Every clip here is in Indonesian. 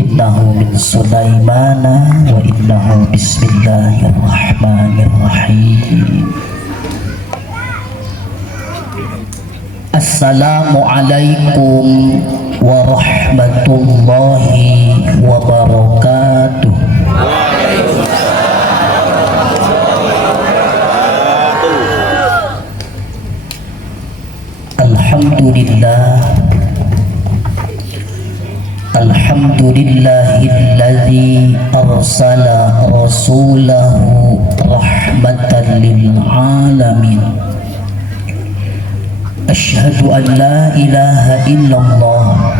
innahu min Sulaimana wa innahu bismillahirrahmanirrahim. Assalamualaikum warahmatullahi wabarakatuh. Alhamdulillahilladzi arsala rasulahu rahmatan lil alamin. Asyhadu an la ilaha illallah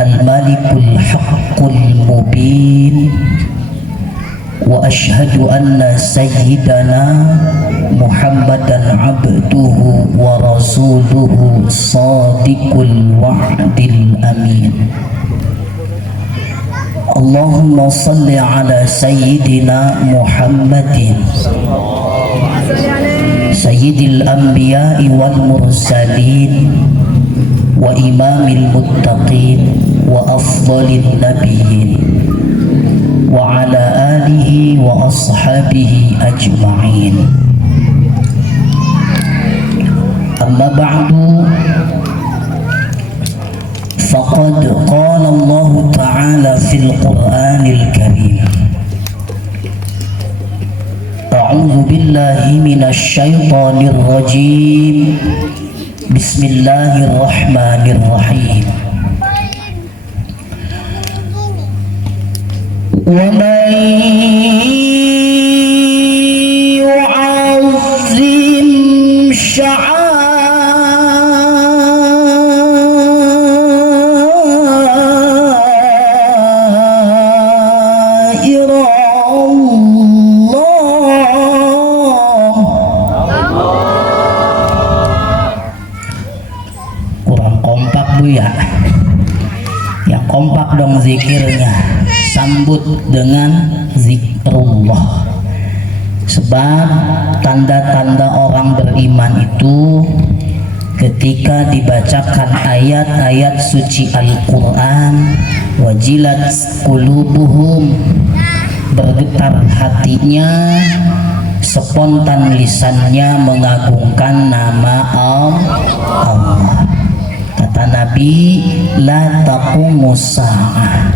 al-malikul haqqul mubin wa asyhadu anna sayyidana Muhammadan abduhu wa rasuluhu sadiqul wa'dil amin. Allahumma salli ala sayyidina Muhammadin sayyidil anbiya'i wal mursalin wa imamil muttaqin wa afdalin nabiyyin wa ala alihi wa ashabihi ajma'in. Amma ba'du, faqad qala Allah ta'ala fil Qur'anil Karim, a'udzu billahi minasy syaithanir rajim, bismillahirrahmanirrahim. Wa man yu'azzim kompak dong zikirnya, sambut dengan zikrullah. Sebab tanda-tanda orang beriman itu ketika dibacakan ayat-ayat suci Al-Quran, wajilat qulubuhum, bergetar hatinya, spontan lisannya mengagungkan nama Allah. Kata Nabi, la taqumus sa'ah,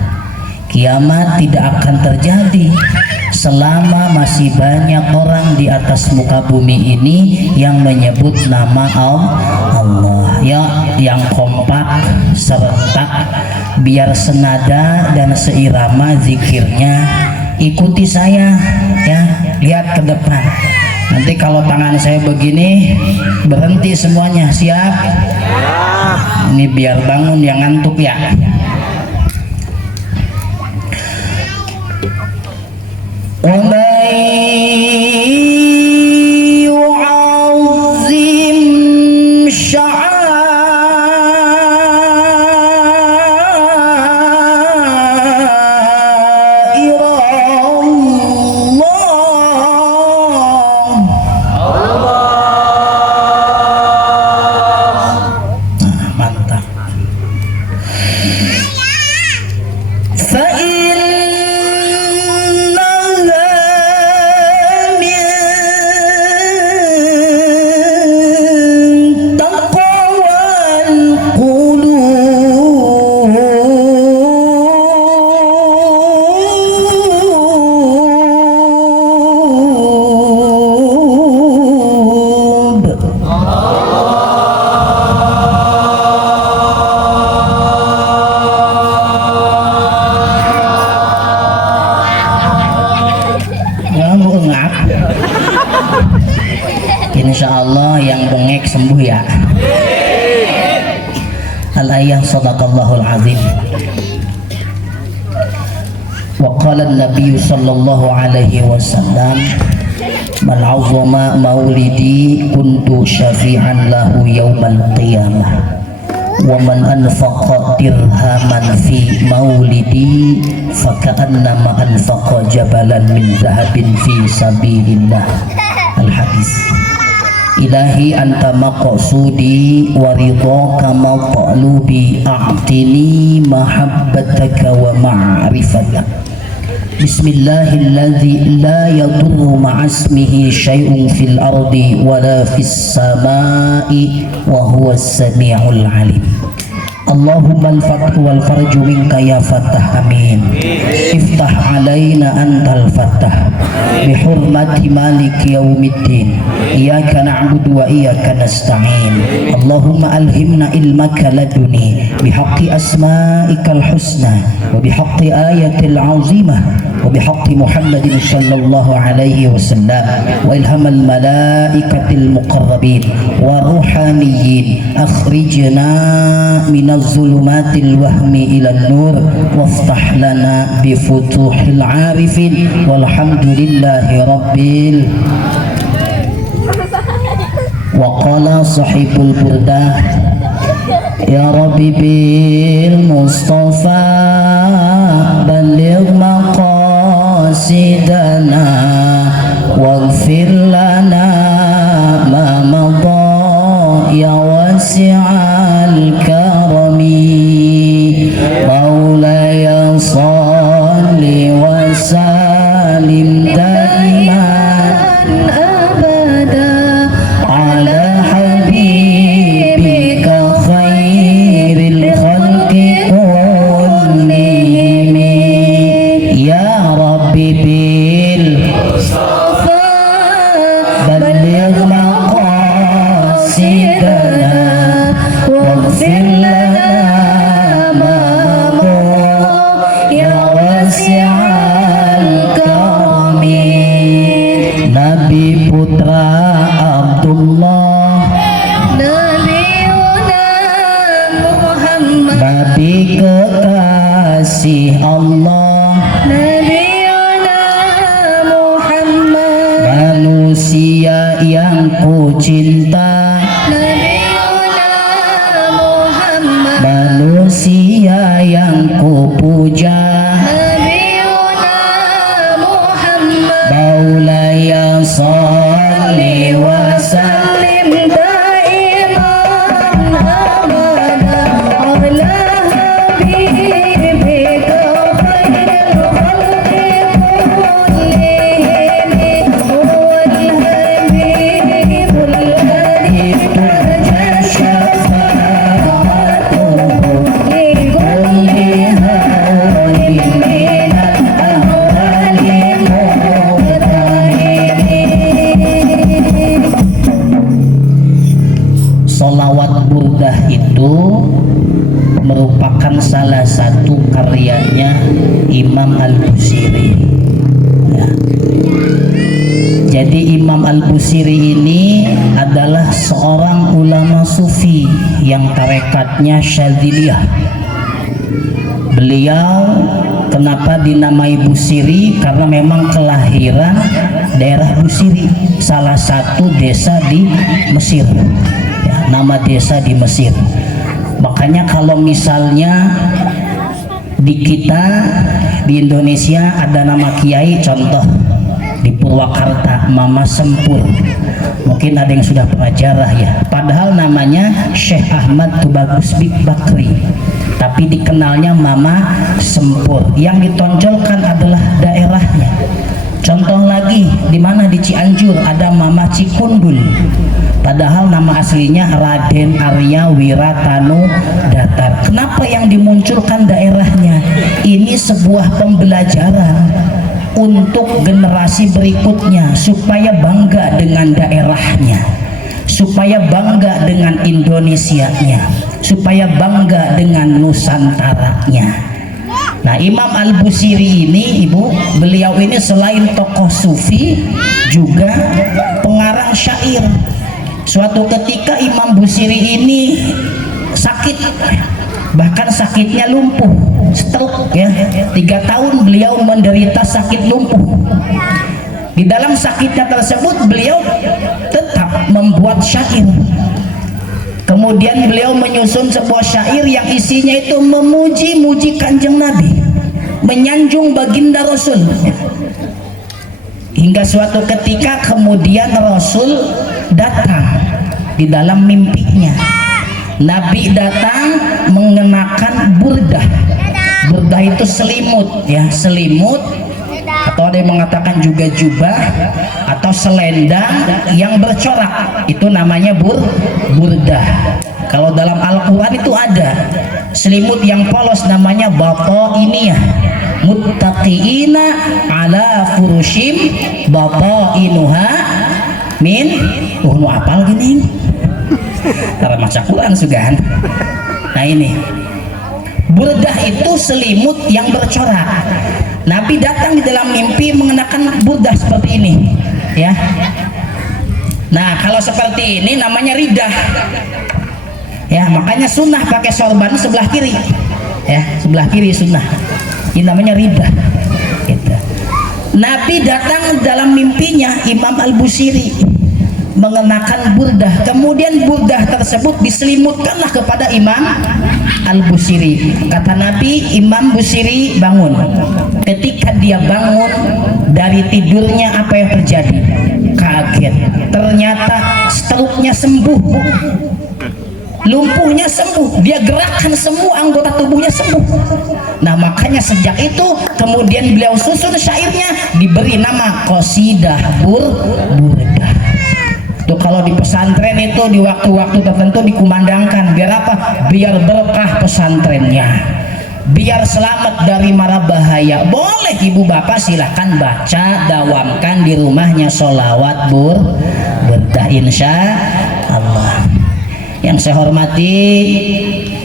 kiamat tidak akan terjadi selama masih banyak orang di atas muka bumi ini yang menyebut nama Allah. Ya, yang kompak, serentak, biar senada dan seirama zikirnya. Ikuti saya ya, lihat ke depan. Nanti kalau tangan saya begini, berhenti semuanya. Siap? Ini biar bangun yang ngantuk ya. Wa man yu'azzim Insyaallah yang bengek sembuh ya. Al-ayah sadaqallahul azim. Wa qala an-nabiy sallallahu alaihi wasallam, man 'azzama maulidi kuntu syafi'an lahu yaumal qiyamah wa man anfaqa dirhaman fi maulidi faka'annama anfaqa jabalan min zahabin fi sabilillah. Al-hadis. Ilahi anta maqsudi wa ridhaka matlubi a'tini mahabbataka wa ma'rifatak. Bismillahilladzi la yadurru ma'asmihi syai'un fil ardi wala fis samai wa huwas sami'ul alim. Allahumma al-fathu wal farju minka ya Fattah, amin. Iftah alaina antal Fattah bihurmati maliki yaumiddin. Iyyaka na'budu wa iyyaka nasta'in. Allahumma alhimna ilmaka laduni bihaqqi asma'ikal husna wa bihaqqi ayatil azimah wa bihaqqi Muhammadin sallallahu alaihi wasallam wa ilhamal malaikatil muqarrabin wa ruhaniyyin. Akhrijna minaz zulumatil wahmi ila nur waftah lana bifutuhil arifin walhamdulillahi rabbil. Wa qala sahibul burdah ya rabbi bil mustafa baligh maqasidana waghfir lana ma madha ya wasi'al karami. Maulaya salli wa salim daiman abada ala habibika khairil khalqi kullihim. Ya Rabbi bil mustafa baligh maqasidana waghfir lana ma madha ya wasi'al karami. Nabi putra Abdullah, Nabiuna Muhammad, Nabi kekasih Allah, Nabiuna Muhammad, manusia yang ku cinta, Nabiuna Muhammad, manusia yang ku puja, Nabiuna Muhammad. Maulaya sholli wa sallim daiman abada ala habibika khairil khalqi kullihim huwal habibul ladzi turja syafa'atuhu li kulli hawlin minal ahwali muhtahim. Sholawat burdah itu merupakan salah satu karyanya Imam Al-Busiri ya. Jadi Imam Al-Busiri ini adalah seorang ulama sufi yang tarekatnya Syadziliyah. Beliau kenapa dinamai Busiri? Karena memang kelahiran daerah Busiri, salah satu desa di Mesir ya, nama desa di Mesir. Makanya kalau misalnya di kita di Indonesia ada nama kiai, contoh di Purwakarta Mama Sempur, mungkin ada yang sudah pernah jarah ya, padahal namanya Syekh Ahmad Tubagus Bakri, tapi dikenalnya Mama Sempur. Yang ditonjolkan adalah daerahnya. Contoh lagi, di mana di Cianjur ada Mama Cikundul, padahal nama aslinya Raden Arya Wiratanu Datar. Kenapa yang dimunculkan daerahnya? Ini sebuah pembelajaran untuk generasi berikutnya supaya bangga dengan daerahnya, supaya bangga dengan Indonesianya, supaya bangga dengan Nusantaranya. Nah, Imam Al-Busiri ini, Ibu, beliau ini selain tokoh sufi juga pengarang syair. Suatu ketika Imam Busiri ini sakit, bahkan sakitnya lumpuh, stroke ya. 3 tahun beliau menderita sakit lumpuh. Di dalam sakitnya tersebut beliau tetap membuat syair. Kemudian beliau menyusun sebuah syair yang isinya itu memuji-muji Kanjeng Nabi, menyanjung baginda Rasul. Hingga suatu ketika kemudian Rasul datang di dalam mimpinya. Nabi datang mengenakan burdah. Burdah itu selimut ya, selimut, atau ada yang mengatakan juga jubah atau selendang yang bercorak, itu namanya burdah. Kalau dalam Al-Quran itu ada selimut yang polos namanya batainiyah, muttaqiina ala furushim batainuha min nu apal gini cara maca Quran sugahan. Nah ini burdah itu selimut yang bercorak. Nabi datang di dalam mimpi mengenakan burdah seperti ini ya. Nah kalau seperti ini namanya ridah ya, makanya sunnah pakai sorban sebelah kiri ya, sebelah kiri sunnah, ini namanya ridah gitu. Nabi datang dalam mimpinya Imam Al-Busiri mengenakan burdah, kemudian burdah tersebut diselimutkanlah kepada Imam Al-Busiri. Kata Nabi, Imam Busiri bangun. Ketika dia bangun dari tidurnya, apa yang terjadi? Kaget, ternyata stroke-nya sembuh, lumpuhnya sembuh, dia gerakkan semua anggota tubuhnya sembuh. Nah makanya sejak itu kemudian beliau susun syairnya, diberi nama Qasidah Burdah. Tuh kalau di pesantren itu di waktu-waktu tertentu dikumandangkan, biar apa? Biar berkah pesantrennya, biar selamat dari mara bahaya. Boleh ibu bapak silahkan baca, dawamkan di rumahnya sholawat burdah insya Allah. Yang saya hormati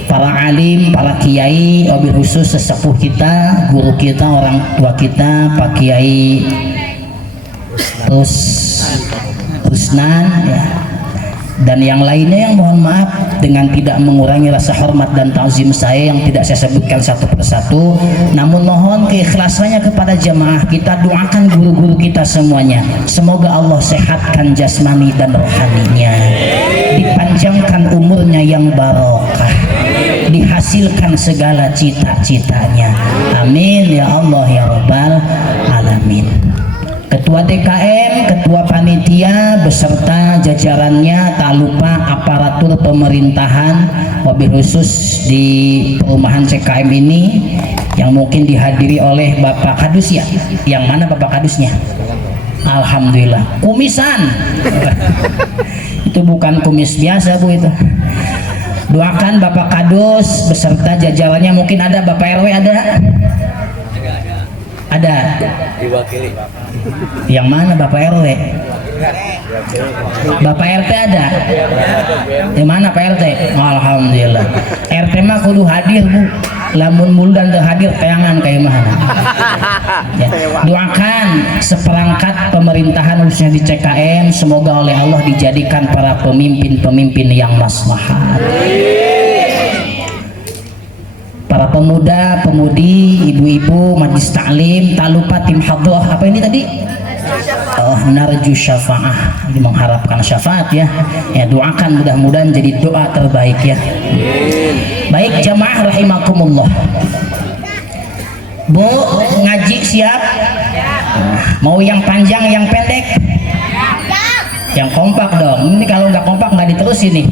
para alim, para kiai, wabil khusus sesepuh kita, guru kita, orang tua kita, Pak Kiai Rusnan ya, dan yang lainnya yang mohon maaf dengan tidak mengurangi rasa hormat dan ta'zim saya yang tidak saya sebutkan satu persatu, namun mohon keikhlasannya kepada jamaah. Kita doakan guru-guru kita semuanya, semoga Allah sehatkan jasmani dan rohaninya, dipanjangkan umurnya yang barokah, dihasilkan segala cita-citanya, amin ya Allah ya Rabbal Alamin. Ketua DKM, Ketua Panitia beserta jajarannya, tak lupa aparatur pemerintahan, wabil khusus di perumahan CKM ini yang mungkin dihadiri oleh Bapak Kadus ya. Yang mana Bapak Kadusnya? Alhamdulillah, kumisan. Itu bukan kumis biasa Bu itu. Doakan Bapak Kadus beserta jajarannya, mungkin ada Bapak RW ada? Ada. Diwakili. Yang mana Bapak RW? Bapak RT ada? Di mana Pak RT? Alhamdulillah. RT mah kudu hadir Bu. Lamun muldan teu hadir teangan kayak mana? Ya. Doakan seperangkat pemerintahan khususnya di CKM, semoga oleh Allah dijadikan para pemimpin-pemimpin yang maslahat. Para pemuda, pemudi, ibu-ibu, majlis taklim, tak lupa tim hadroh, apa ini tadi? Narju syafa'ah, ini mengharapkan syafaat ya. Ya doakan mudah-mudahan jadi doa terbaik ya. Baik jamaah rahimakumullah. Bu, ngaji siap? Mau yang panjang, yang pendek? Yang kompak dong. Ini kalau nggak kompak nggak diterusin nih.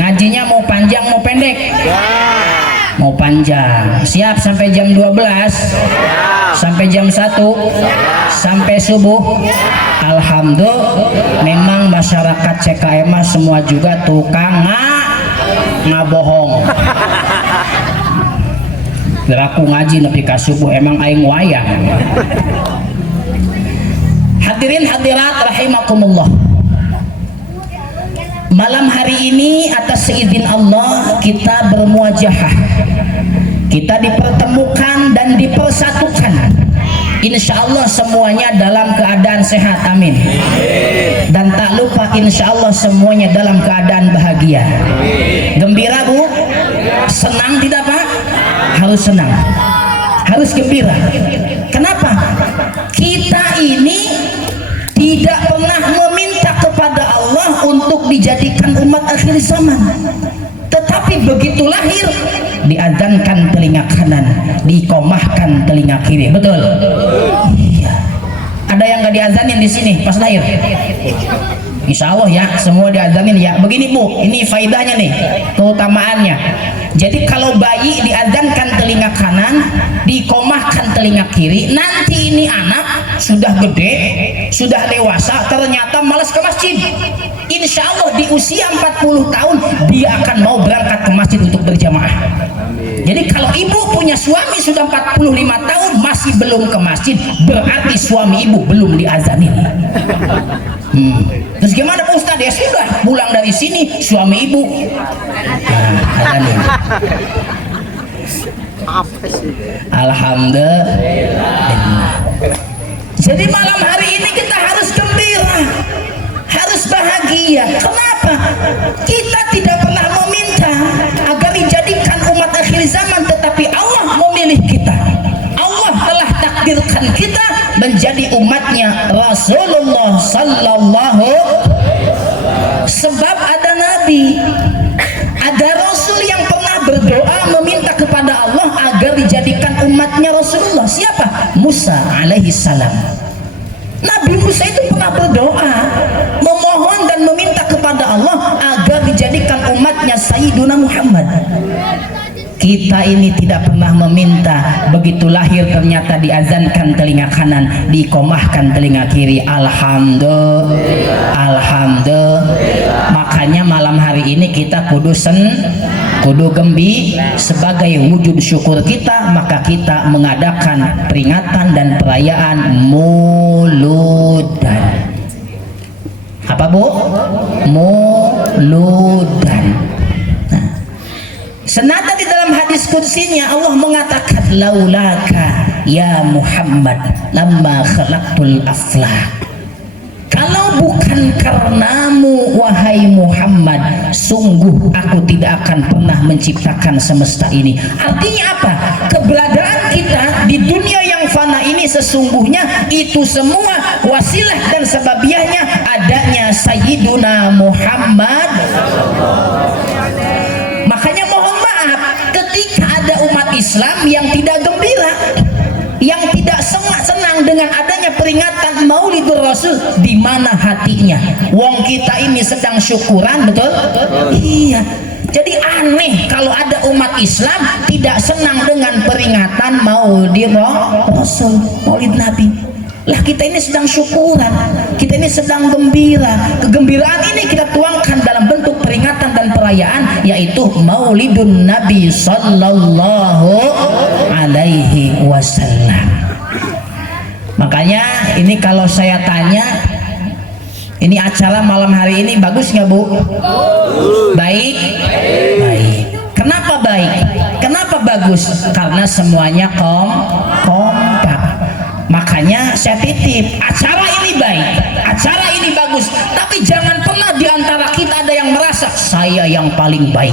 Ngajinya mau panjang, mau pendek? Mau panjang. Siap sampai jam 12? Sampai jam 1? Sampai subuh? Alhamdulillah, memang masyarakat CKM semua juga tukang ngabohong. Geraku ngaji nepi ka subuh emang aing wayang. Hadirin hadirat rahimakumullah. Malam hari ini atas seizin Allah kita bermuajahah, kita dipertemukan dan dipersatukan, insya Allah semuanya dalam keadaan sehat, amin. Dan tak lupa insya Allah semuanya dalam keadaan bahagia. Gembira Bu? Senang tidak Pak? Harus senang, harus gembira. Kenapa? Kita ini tidak pernah meminta kepada Allah untuk dijadikan umat akhir zaman, tetapi begitu lahir diadzankan telinga kanan, diiqomahkan telinga kiri. Betul? Iya. Ada yang nggak diazanin di sini pas lahir? Insya Allah ya, semua diazanin ya. Begini Bu, ini faidahnya nih, keutamaannya. Jadi kalau bayi diazankan telinga kanan, dikomahkan telinga kiri, nanti ini anak sudah gede, sudah dewasa, ternyata malas ke masjid. Insya Allah di usia 40 tahun dia akan mau berangkat ke masjid untuk berjamaah. Jadi kalau ibu punya suami sudah 45 tahun masih belum ke masjid, berarti suami ibu belum diazanin. Terus gimana Pak Ustadz? Ya sudah, pulang dari sini suami ibu azanin. Alhamdulillah. Jadi malam hari ini kita harus gembira, harus bahagia. Kenapa? Kita tidak pernah meminta agar dijadikan umat akhir zaman, tetapi Allah memilih kita. Allah telah takdirkan kita menjadi umatnya Rasulullah sallallahu. Sebab ada nabi, ada rasul yang pernah berdoa meminta kepada Allah agar dijadikan umatnya Rasulullah. Siapa? Musa alaihi salam. Nabi Musa itu pernah berdoa memohon dan meminta kepada Allah agar dijadikan umatnya Sayyiduna Muhammad. Kita ini tidak pernah meminta, begitu lahir ternyata diazankan telinga kanan, dikomahkan telinga kiri. Alhamdulillah, alhamdulillah. Makanya malam hari ini kita kudu gembi sebagai wujud syukur kita, maka kita mengadakan peringatan dan perayaan Muludan. Apa Bu? Muludan. Senada di dalam hadis qudsinya Allah mengatakan laulaka ya Muhammad lamma khalaqtul aflak. Kalau bukan karenamu wahai Muhammad, sungguh aku tidak akan pernah menciptakan semesta ini. Artinya apa? Keberadaan kita di dunia yang fana ini sesungguhnya itu semua wasilah dan sebabiahnya adanya Sayyiduna Muhammad. Makanya mohon maaf ketika ada umat Islam yang tidak gembira, yang tidak senang dengan adanya peringatan Maulidur Rasul, di mana hatinya? Wong kita ini sedang syukuran, betul? Iya. Jadi aneh kalau ada umat Islam tidak senang dengan peringatan Maulidur Rasul, Maulid Nabi. Lah kita ini sedang syukuran, kita ini sedang gembira. Kegembiraan ini kita tuangkan dalam bentuk peringatan dan perayaan, yaitu Maulidun Nabi Sallallahu Alaihi Wasallam. Makanya ini kalau saya tanya, ini acara malam hari ini bagus nggak Bu? Baik? Baik. Kenapa baik? Kenapa bagus? Karena semuanya kompak. Makanya saya titip, acara ini baik, acara ini bagus, tapi jangan pernah diantara kita ada yang merasa saya yang paling baik.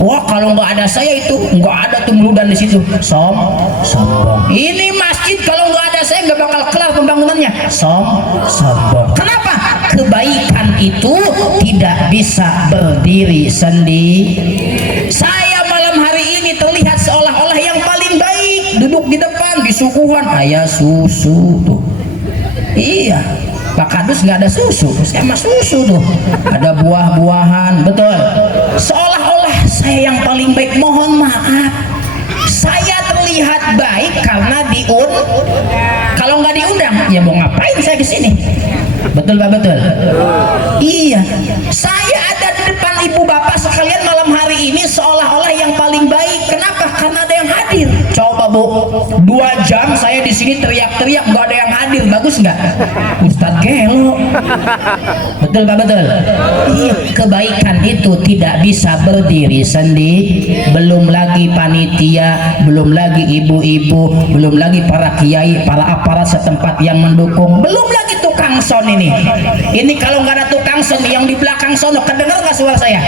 Wah, kalau nggak ada saya itu nggak ada tuh Muludan di situ. Sombong. Ini masjid kalau nggak ada saya nggak bakal kelar pembangunannya. Sombong. Kenapa? Kebaikan itu tidak bisa berdiri sendiri. Saya malam hari ini terlihat seolah-olah yang paling baik, duduk di depan disuguhan ayah susu tuh. Iya, Pak Kadus nggak ada susu, saya mah susu tuh, ada buah-buahan, betul. Seolah-olah saya yang paling baik. Mohon maaf, saya terlihat baik karena kalau nggak diundang ya mau ngapain saya kesini? Betul Pak? Betul. Iya, saya ada di depan ibu bapak sekalian malam hari ini seolah-olah yang paling baik. Kenapa? Karena ada yang hadir. Coba Bu, 2 jam saya di sini teriak-teriak nggak ada yang hadir, bagus nggak? Ustadz gelo. Betul Pak? Betul. Iya, kebaikan itu tidak bisa berdiri sendiri. Belum lagi panitia, belum lagi ibu-ibu, belum lagi para kiai, para aparat setempat yang mendukung, belum lagi tukang son ini. Ini kalau nggak ada tukang son yang di belakang sono, kedengar nggak suara saya?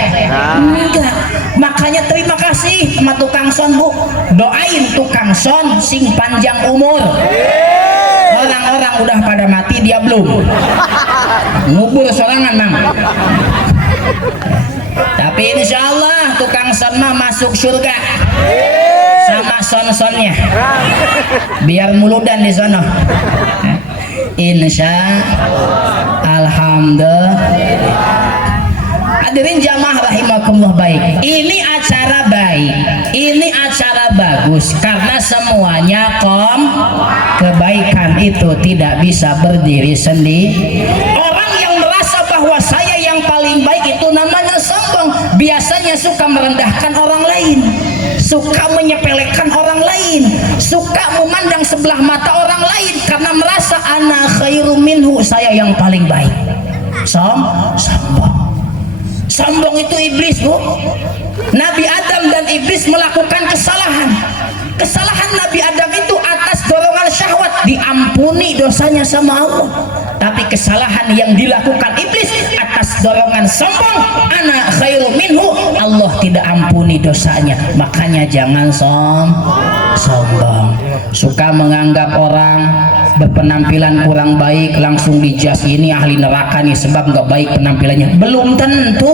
Enggak. Makanya terima kasih sama tukang son Bu. Doain tukang son sing panjang umur. Orang-orang udah pada mati, dia belum. Ngubur sorangan Mang. Tapi insya Allah tukang son mah masuk surga sama son-sonnya. Biar Muludan di sana. Insya Allah. Alhamdulillah. Hadirin jamaah rahimakumullah, baik. Ini acara baik, ini acara bagus karena semuanya kebaikan itu tidak bisa berdiri sendiri. Orang yang merasa bahwa saya yang paling baik itu namanya sombong. Biasanya suka merendahkan orang lain, suka menyepelekan orang lain, suka memandang sebelah mata orang lain karena merasa ana khairu minhu, saya yang paling baik. Sombong. Sombong itu iblis, Bu. Nabi Adam dan iblis melakukan kesalahan. Kesalahan Nabi Adam itu atas dorongan syahwat, diampuni dosanya sama Allah. Tapi kesalahan yang dilakukan iblis atas dorongan sombong, ana khairu minhu, Allah tidak ampuni dosanya. Makanya jangan sombong. Suka menganggap orang berpenampilan kurang baik langsung dijudge, ini ahli neraka nih sebab nggak baik penampilannya. Belum tentu.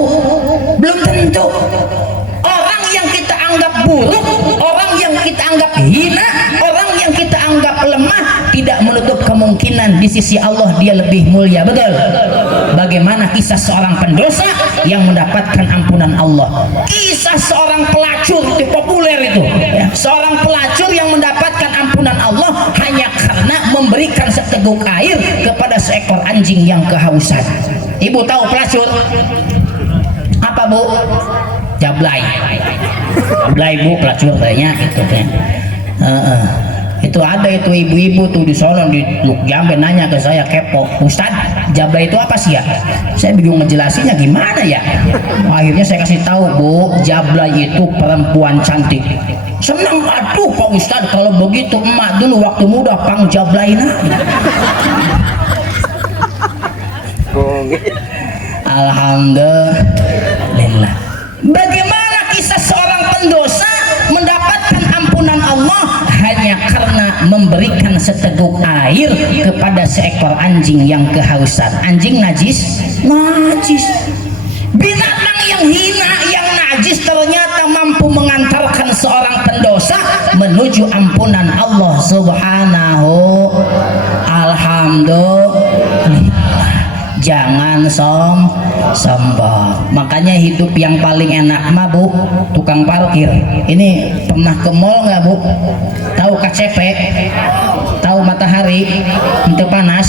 Orang yang kita anggap buruk, orang yang kita anggap hina, orang yang kita anggap lemah, tidak menutup kemungkinan di sisi Allah dia lebih mulia. Betul? Bagaimana kisah seorang pendosa yang mendapatkan ampunan Allah? Kisah seorang pelacur itu populer itu, ya. Seorang pelacur yang mendapatkan ampunan Allah hanya karena memberikan seteguk air kepada seekor anjing yang kehausan. Ibu tahu pelacur apa, Bu? Jablay, Bu, pelacur kayaknya itu kan. Itu ada itu ibu-ibu tuh di Solo di Jambe nanya ke saya, kepo, Ustad, jablay itu apa sih ya? Saya bingung ngejelasinnya gimana ya. Akhirnya saya kasih tahu, Bu, jablay itu perempuan cantik. Senang, aduh Pak Ustad, kalau begitu emak dulu waktu muda pang jablay nah. Alhamdulillah. Bagaimana kisah seorang pendosa mendapatkan ampunan Allah hanya karena memberikan seteguk air kepada seekor anjing yang kehausan. Anjing najis. Binatang yang hina, yang najis ternyata mampu mengantarkan seorang pendosa menuju ampunan Allah Subhanahu. Alhamdulillah. Jangan sombong. Makanya hidup yang paling enak mah, Bu, tukang parkir. Ini pernah ke mall nggak, Bu? Tahu KCP? Tahu Matahari? Itu panas.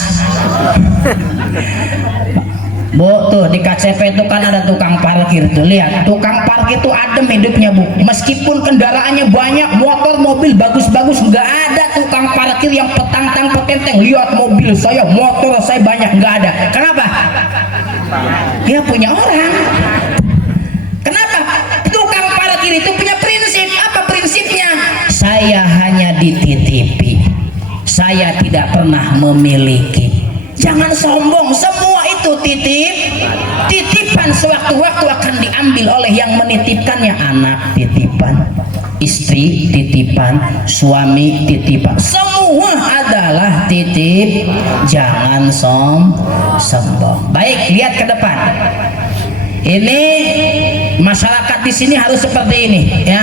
Bu, tuh di KCP itu kan ada tukang parkir tuh. Lihat, tukang parkir tuh adem hidupnya, Bu. Meskipun kendaraannya banyak, motor, mobil bagus-bagus, nggak ada tukang parkir yang petantang petenteng. Lihat mobil saya, motor saya banyak, nggak ada. Kenapa? Dia punya orang. Kenapa? Tukang parkir itu punya prinsip. Apa prinsipnya? Saya hanya dititipi, saya tidak pernah memiliki. Jangan sombong, semua itu titipan, sewaktu-waktu akan diambil oleh yang menitipkannya. Anak titipan, istri titipan, suami titipan, semua adalah titip. Jangan sombong. Baik, lihat ke depan. Ini masyarakat di sini harus seperti ini, ya.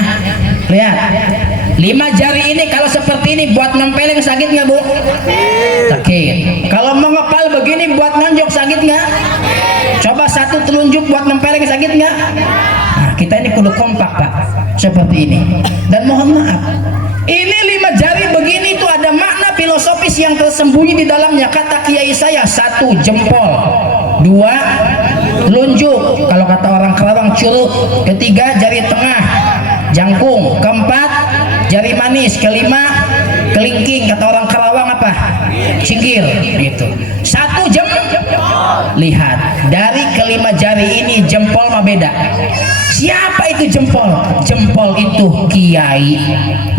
Lihat, 5 jari ini kalau seperti ini buat nempelin sakit nggak, Bu? Sakit. Kalau mengepal begini buat nonjok sakit nggak? Coba satu telunjuk buat nempelin sakit nggak? Nah, kita ini kudu kompak, Pak, seperti ini. Dan mohon maaf, ini 5 jari begini itu ada makna filosofis yang tersembunyi di dalamnya. Kata kiai saya, 1 jempol, 2 telunjuk, kalau kata orang Kerawang curug, 3 jari tengah jangkung, 4 jari manis, 5 kelingking, kata orang Kerawang apa? Cingkir, gitu. 1 jam. Lihat, dari kelima jari ini jempol mah beda. Siapa itu jempol? Jempol itu kiai,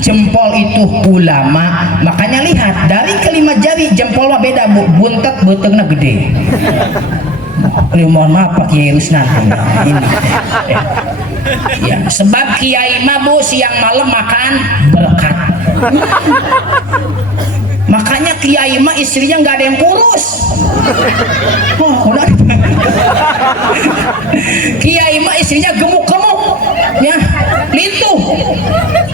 jempol itu ulama. Makanya lihat, dari kelima jari jempol mah beda, Bu. Buntet beuteungna gede. Mohon maaf Pak Kiai Rusnan ini. Ya, sebab kiai mah, Bu, siang malam makan berkat. Makanya kiai mah istrinya nggak ada yang kurus. Oh, udah. Kiai mah istrinya gemuk-gemuk, ya, lintuh.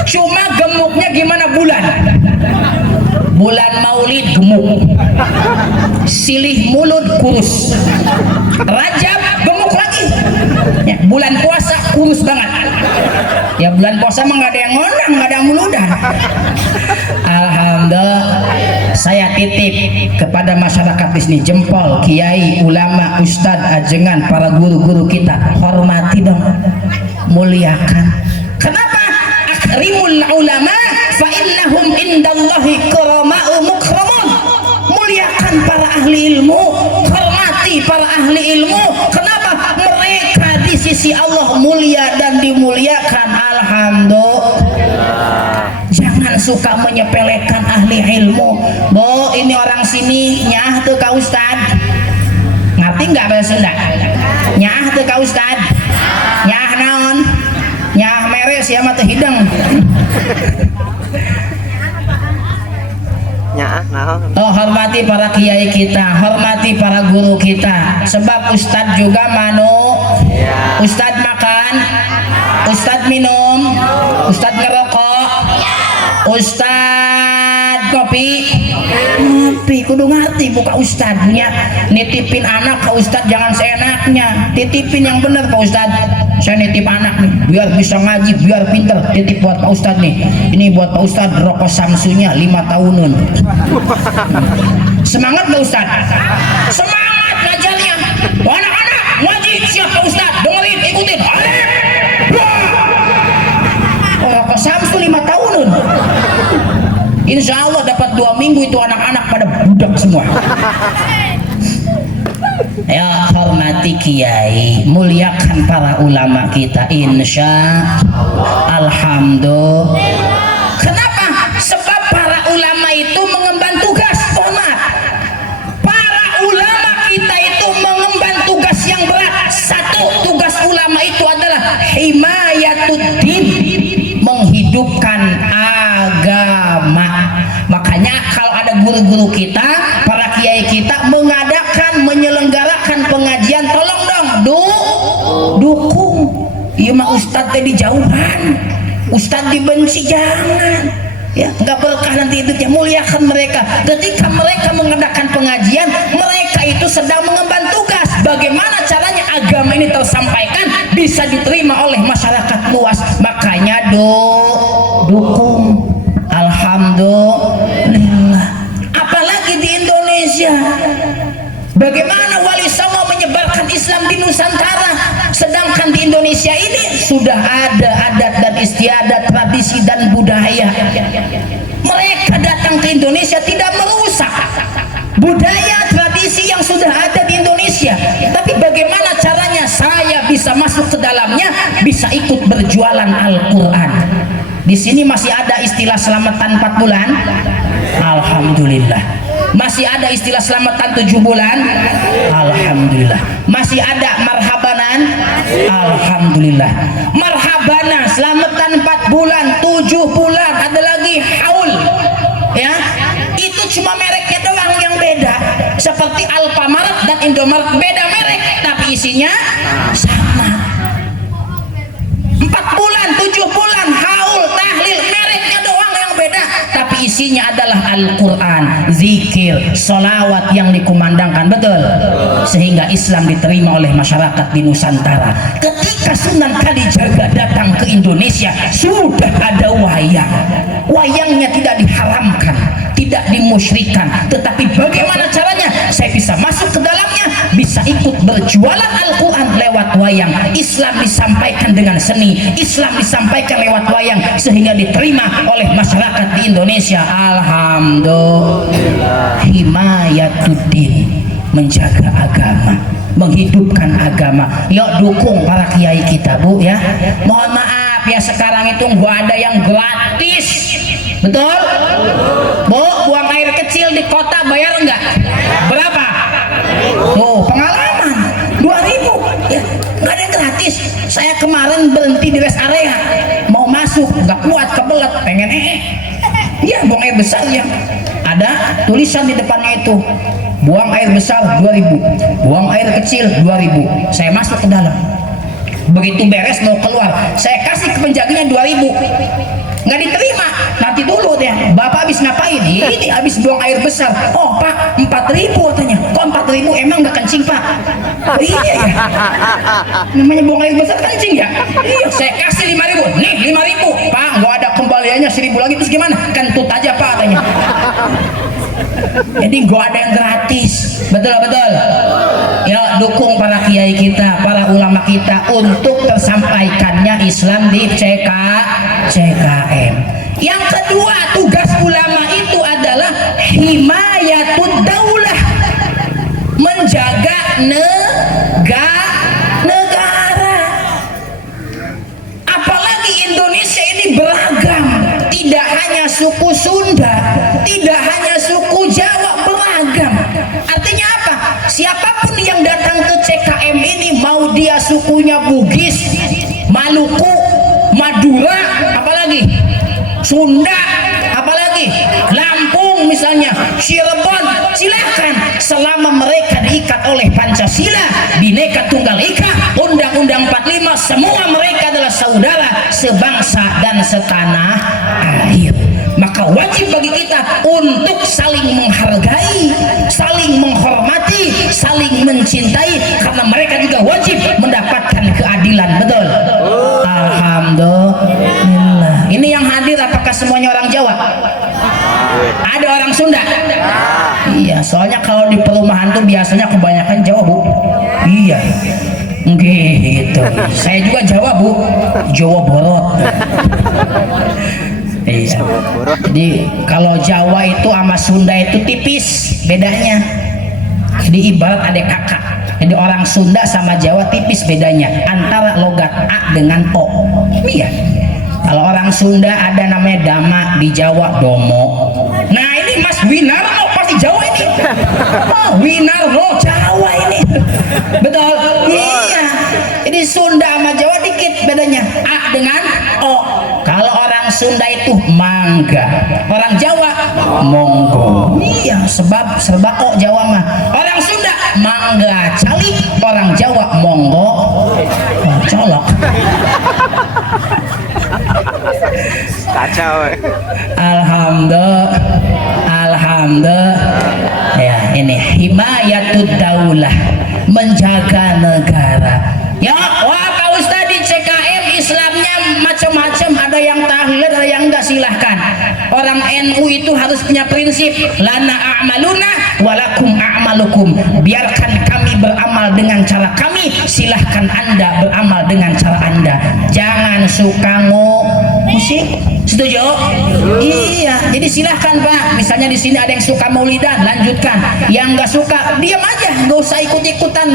Cuma gemuknya gimana bulan Maulid gemuk, silih mulut kurus, Rajab gemuk lagi, ya, bulan puasa kurus banget. Ya bulan puasa mah nggak ada yang ngondang, nggak ada yang meludah. Alhamdulillah, saya titip kepada masyarakat di sini, jempol, kiai, ulama, ustadz, ajengan, para guru-guru kita, hormati dong, muliakan. Kenapa? Akrimul ulama fa innahum indallahi karama'u mukramun. Muliakan para ahli ilmu, hormati para ahli ilmu. Kenapa? Mereka di sisi Allah mulia dan dimuliakan. Alhamdulillah. Jangan suka menyepelekan ahli ilmu. Bo, ini orang sini nyah tuh Kak Ustad. Ngerti nggak bahasa Sunda? Nyah tuh Kak Ustad. Nyah naon? Nyah meres ya mata hidang. Oh, hormati para kiai kita, hormati para guru kita. Sebab Ustadz juga manu, Ustadz makan, Ustadz minum, Ustadz ngerokok, Ustadz kopi, kudu ngerti buka Ustadznya. Nitipin anak ke Ustadz jangan seenaknya, titipin yang bener Pak Ustadz. Saya nitip anak nih biar bisa ngaji, biar pinter, titip buat Pak Ustadz nih. Ini buat Pak Ustadz rokok Samsunya 5 tahunan. Semangat Pak Ustadz, semangat ngajarnya. Anak-anak ngaji siap Pak Ustadz, dengerin, ikutin. Rokok Samsu 5 tahunan. Insya Allah dapat 2 minggu itu anak-anak pada budak semua. Ya, hormati kiai, muliakan para ulama kita, insya Alhamdulillah. Kenapa? Sebab para ulama itu mengemban tugas. Para ulama kita itu mengemban tugas yang berat. Satu, tugas ulama itu adalah himayatuddin, menghidupkan agama. Makanya kalau ada guru-guru kita, para kiai kita mengadakan, menyelenggarakan pengajian, tolong dong dukung. Iya mah Ustadz tadi jauhan, Ustadz dibenci, jangan ya, nggak berkah nanti hidupnya. Muliakan mereka. Ketika mereka mengadakan pengajian, mereka itu sedang mengemban tugas. Bagaimana caranya agama ini tersampaikan, bisa diterima oleh masyarakat luas. Makanya dukung. Alhamdulillah. Apalagi di Indonesia, bagaimana Wali Songo menyebarkan Islam di Nusantara, sedangkan di Indonesia ini sudah ada adat dan istiadat, tradisi dan budaya. Mereka datang ke Indonesia tidak merusak budaya tradisi yang sudah ada di Indonesia, tapi bagaimana caranya saya bisa masuk ke dalamnya, bisa ikut berjualan Al-Quran. Di sini masih ada istilah selamatan 4 bulan, alhamdulillah. Masih ada istilah selamatan 7 bulan, alhamdulillah. Masih ada marhabanan, alhamdulillah. Marhabana selamatan 4 bulan, 7 bulan, ada lagi haul, ya. Itu cuma mereknya doang yang beda. Seperti Alfamart dan Indomaret, beda merek tapi isinya sama. 4 bulan, 7 bulan, haul, tahlil, mereknya doang yang beda, tapi isinya adalah Al-Quran, zikir, sholawat yang dikumandangkan, betul? Sehingga Islam diterima oleh masyarakat di Nusantara. Ketika Sunan Kalijaga datang ke Indonesia, sudah ada wayang. Wayangnya tidak diharamkan, tidak dimusyrikan, tetapi bagaimana caranya saya bisa masuk ke dalamnya, bisa ikut berjualan Al-Quran lewat wayang. Islam disampaikan dengan seni, Islam disampaikan lewat wayang, sehingga diterima oleh masyarakat di Indonesia. Alhamdulillah. Himayatuddin, menjaga agama, menghidupkan agama. Yuk dukung para kiai kita, Bu, ya. Mohon maaf ya, sekarang itu nggak ada yang gratis, betul? Bu, buang air kecil di kota bayar enggak? Berapa? Oh, pengalaman 2.000 ya, nggak ada yang gratis. Saya kemarin berhenti di rest area, mau masuk nggak kuat, kebelet, pengen ya buang air besar, yang ada tulisan di depannya itu, buang air besar 2.000, buang air kecil 2.000. Saya masuk ke dalam, begitu beres mau keluar, saya kasih ke penjaganya 2.000, nggak diterima. Nah hati dulu dia. Bapak habis ngapain? Ini habis buang air besar. Oh Pak, 4.000 katanya. Kok 4.000 emang nggak kencing Pak? Oh, iya ya. Namanya buang air besar kencing ya? Iya, saya kasih 5.000. Nih 5.000. Pak, nggak ada kembaliannya 1.000 lagi, terus gimana? Kentut aja Pak katanya. Jadi gak ada yang gratis, betul. Ya, dukung para kiai kita, para ulama kita untuk tersampaikannya Islam di CKM. Yang kedua, tugas ulama itu adalah himayatud daulah, menjaga negara. Apalagi Indonesia ini beragam, tidak hanya suku Sunda, tidak hanya suku Jawa, beragam. Artinya apa? Siapapun yang datang ke CKM ini, mau dia sukunya Bugis, Maluku, Madura, apalagi Sunda, apalagi Lampung misalnya, Cirebon, silakan, selama mereka diikat oleh Pancasila, Bhinneka Tunggal Ika, Undang-Undang 45, semua mereka adalah saudara sebangsa dan setanah air. Maka wajib bagi kita untuk saling menghargai, saling menghormati, saling mencintai, karena mereka juga wajib mendapatkan keadilan. Betul? Alhamdulillah. Ini yang hadir apakah semuanya orang Jawa? Ada orang Sunda? Iya, soalnya kalau di perumahan tuh biasanya kebanyakan Jawa, Bu. Iya, gitu. Saya juga Jawa, Bu. Jawa Borot. Iya. Jadi kalau Jawa itu sama Sunda itu tipis bedanya. Jadi ibarat adik kakak. Jadi orang Sunda sama Jawa tipis bedanya antara logat A dengan O. Iya. Kalau orang Sunda ada namanya Dama, di Jawa Domo. Nah ini Mas Winarno pasti Jawa ini. Oh, Winarno Jawa ini. Betul? Iya. Ini Sunda sama Jawa dikit bedanya A dengan O. Kalau orang Sunda itu mangga, orang Jawa monggo. Iya, sebab serba O Jawa mah. Orang Sunda mangga cali, orang Jawa monggo colok. Kacau. Alhamdulillah. Ya, ini himayatud daulah, menjaga negara. Ya, wah Pak Ustadz, di CKM Islamnya macam-macam, ada yang tahlil, ada yang enggak, silahkan. Orang NU itu harus punya prinsip lana a'maluna walakum a'malukum. Biarkan kami beramal dengan cara kami, silahkan Anda beramal dengan cara Anda. Jangan suka musik. Setuju? Iya. Jadi silahkan Pak. Misalnya di sini ada yang suka maulidan, lanjutkan. Yang nggak suka, diam aja, nggak usah ikut-ikutan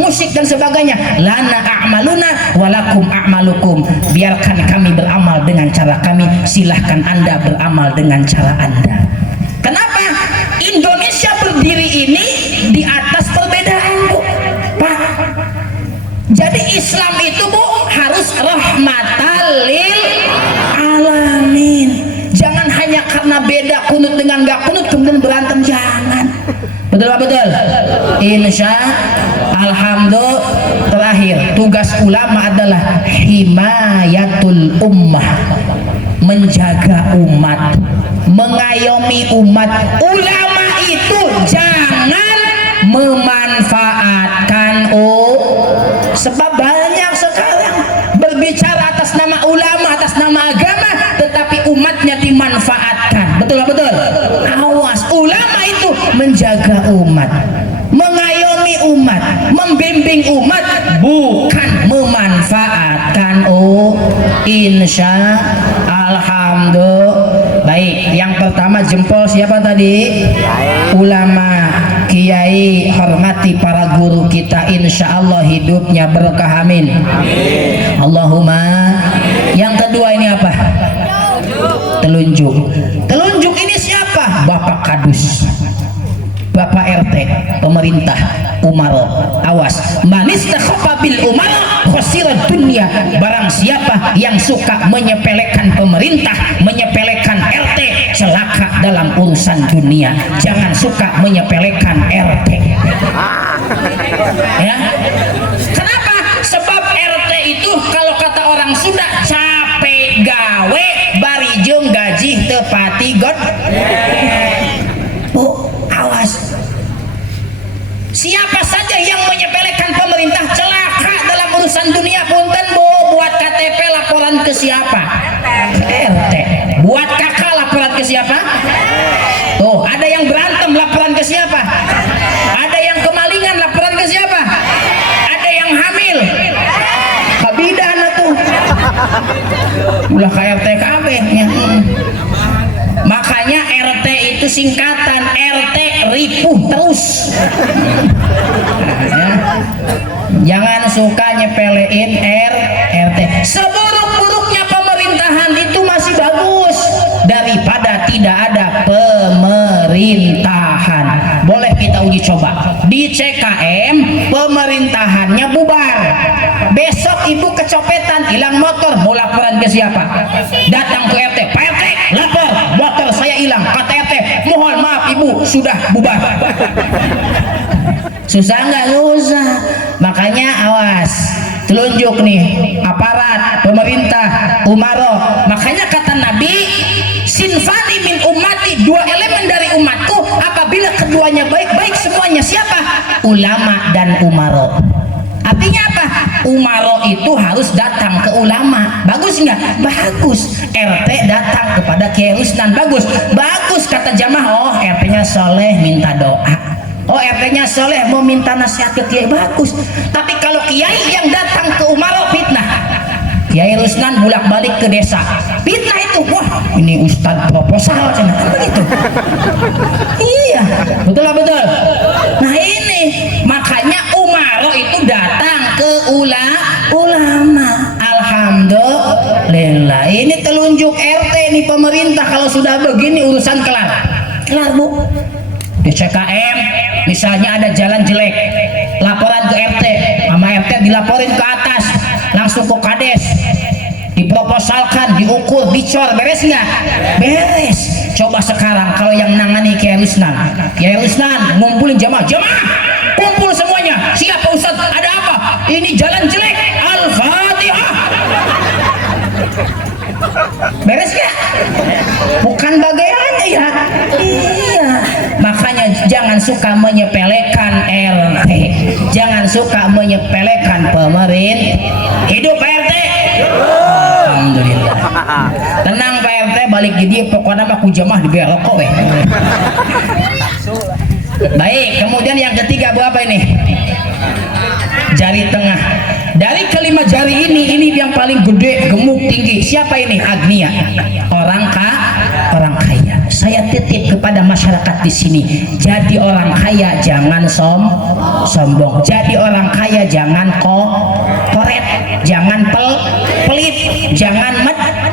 musik dan sebagainya. Lana a'maluna walakum a'malukum. Biarkan kami beramal dengan cara kami, silahkan Anda beramal dengan cara Anda. Kenapa? Indonesia berdiri ini di atas perbedaan, Bu. Pak. Jadi Islam itu, Bu, harus rahmatan lil alamin. Jangan hanya karena beda kunut dengan gak kunut kemudian berantem, jangan. Betul betul. Insya alhamdulillah. Terakhir, tugas ulama adalah himayatul ummah, menjaga umat, mengayomi umat. Ulama itu jangan memanfaatkan sebab banyak sekarang berbicara atas nama ulama, atas nama agama, tetapi umatnya dimanfaatkan. Betul betul. Awas, ulama itu menjaga umat, mengayomi umat, membimbing umat, bukan memanfaatkan. Insya alhamdulillah. Baik, yang pertama jempol siapa tadi? Ulama, kiai, hormati para guru kita, insya Allah hidupnya berkah, amin. Allahumma. Yang kedua ini apa? Telunjuk. Telunjuk ini siapa? Bapak Kadus, Bapak RT, pemerintah, umaro. Awas, manis bil umaro khosirat dunia. Barang siapa yang suka menyepelekan pemerintah, menyepelekan RT, celaka dalam urusan dunia. Jangan suka menyepelekan RT. Ya. Kenapa? Sebab RT itu kalau kata orang Sunda capek gawe barijeng siapa? RT. Buat kakak laporan ke siapa? Tuh, ada yang berantem laporan ke siapa? Ada yang kemalingan laporan ke siapa? Ada yang hamil. Kabidan tuh. Ulah kayak RT KB nya. Makanya RT itu singkatan RT ripuh terus. Jangan suka nyepelein RT. Seburuk-buruknya pemerintahan itu masih bagus daripada tidak ada pemerintahan. Boleh kita uji coba di CKM, pemerintahannya bubar, besok ibu kecopetan hilang motor, mau laporan ke siapa? Datang ke RT, Pak RT lapor motor saya hilang, kata RT mohon maaf ibu sudah bubar. Susah nggak? Susah. Makanya awas, telunjuk nih aparat pemerintah umaro. Makanya kata Nabi, sinfani min ummati, dua elemen dari umatku apabila keduanya baik-baik semuanya. Siapa? Ulama dan umaro. Artinya apa? Umaro itu harus datang ke ulama. Bagus nggak? Bagus. RT datang kepada Kiai Rusnan. Bagus. Bagus kata jamaah. Oh, RT-nya soleh minta doa. Oh, RT-nya soleh mau minta nasihat ke Kiai. Bagus. Tapi kalau Kiai yang datang ke umaro fitnah. Kiai Rusnan bolak-balik ke desa. Fitnah itu. Wah, ini ustadz proposal kan begitu. Iya, betul lah betul. Nah ini makanya umaro itu datang ke ulama. Alhamdulillah. Ini telunjuk RT nih pemerintah, kalau sudah begini urusan kelar. Kelar Bu. Di CKM misalnya ada jalan jelek, laporan ke RT, sama RT dilaporin ke atas, langsung ke Kades, diproposalkan, diukur, dicor, beres nggak? Beres. Coba sekarang kalau yang nangani Kiai Rusnan ngumpulin jamaah kumpul semuanya. Siapa Ustaz? Ada apa? Ini jalan jelek. Al-Fatihah. Beres nggak? Bukan bagaimana ya? Iya. Makanya jangan suka menyepelekan RT, jangan suka menyepelekan pemerintah. Hidup Pak RT. Alhamdulillah. Tenang Pak RT, balik jadi pokoknya aku jamaah di rokok weh. Baik, kemudian yang ketiga apa ini? Jari tengah. Dari kelima jari ini yang paling gede, gemuk, tinggi. Siapa ini? Agnia. Orang kaya. Saya titip kepada masyarakat di sini. Jadi orang kaya jangan sombong. Jadi orang kaya jangan koret, jangan pelit, jangan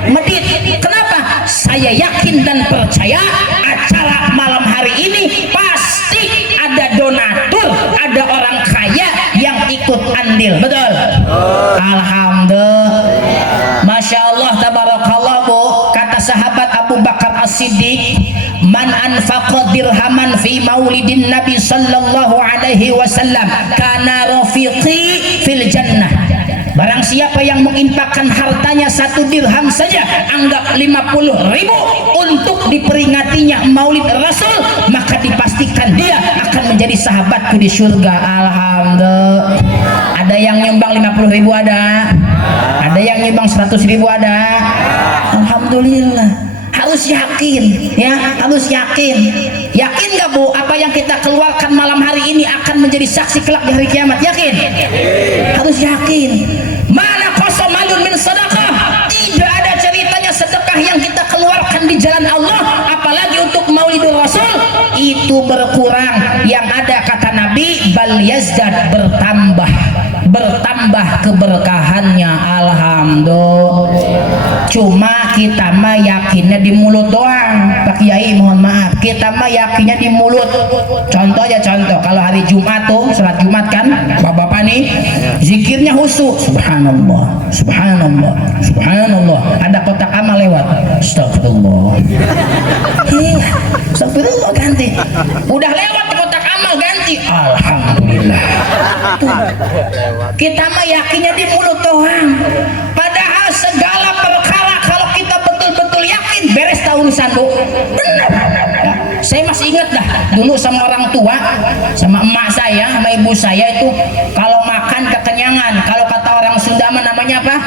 medit. Kenapa? Saya yakin dan percaya acara malam hari ini pasti ada donatur, ada orang kaya yang ikut andil. Betul? Alhamdulillah. Masya Allah, tabarakallah Bu. Kata sahabat Abu Bakar As-Siddiq, man anfaqa dirhaman fi maulidin Nabi sallallahu alaihi wasallam kana rafiqi fil jannah. Barang siapa yang menginfakkan hartanya 1 dirham saja, anggap 50.000 untuk diperingatinya maulid Rasul, maka dipastikan dia akan menjadi sahabatku di surga. Alhamdulillah. Ada yang nyumbang 50.000 ada. Ada yang nyumbang 100.000 ada. Alhamdulillah. Harus yakin ya, harus yakin. Yakin nggak Bu, apa yang kita keluarkan malam hari ini akan menjadi saksi kelak di hari kiamat? Yakin? Harus yakin. Mana kosong malun min sedekah? Tidak ada ceritanya sedekah yang kita keluarkan di jalan Allah, apalagi untuk Maulidul Rasul itu berkurang. Yang ada kata Nabi, bal yazdad, bertambah keberkahannya. Alhamdulillah. Cuma kita mah yakinnya di mulut doang Pak Kiai, mohon maaf, kita mah yakinnya di mulut. Contoh aja, contoh kalau hari Jumat tuh sholat Jumat kan bapak-bapak nih zikirnya khusyuk, subhanallah, subhanallah, subhanallah, ada kotak amal lewat, astagfirullah, astagfirullah, ganti, udah lewat kotak amal ganti, alhamdulillah. Kita mah yakinnya di mulut doang, padahal segala perkara kalau kita betul-betul yakin beres tak urusan Bu. Benar. Saya masih ingat dah dulu sama orang tua, sama emak saya, sama ibu saya itu kalau makan kekenyangan, kalau kata orang Sunda namanya apa?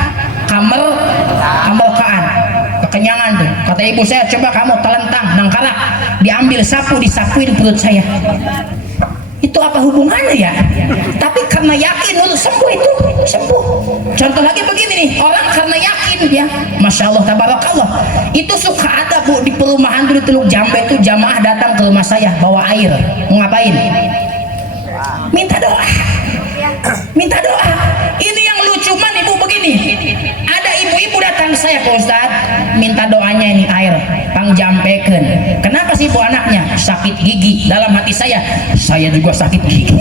hamerkaan, kekenyangan tuh. Kata ibu saya, coba kamu telentang nangkarak, diambil sapu, disapuin perut saya. Itu apa hubungannya ya? Tapi karena yakin untuk sembuh, itu sembuh. Contoh lagi begini nih, orang karena yakin ya, masya Allah tabarakallah, itu suka ada bu di perumahan tuh di Teluk Jambe itu jamaah datang ke rumah saya bawa air, mau ngapain? Minta doa, minta doa. Ini yang lucu man ibu begini, ada ibu-ibu datang ke saya, Pak Ustadz, minta doanya ini air pangjampeken. Kenapa sih bu anaknya sakit gigi? Dalam hati saya juga sakit gigi.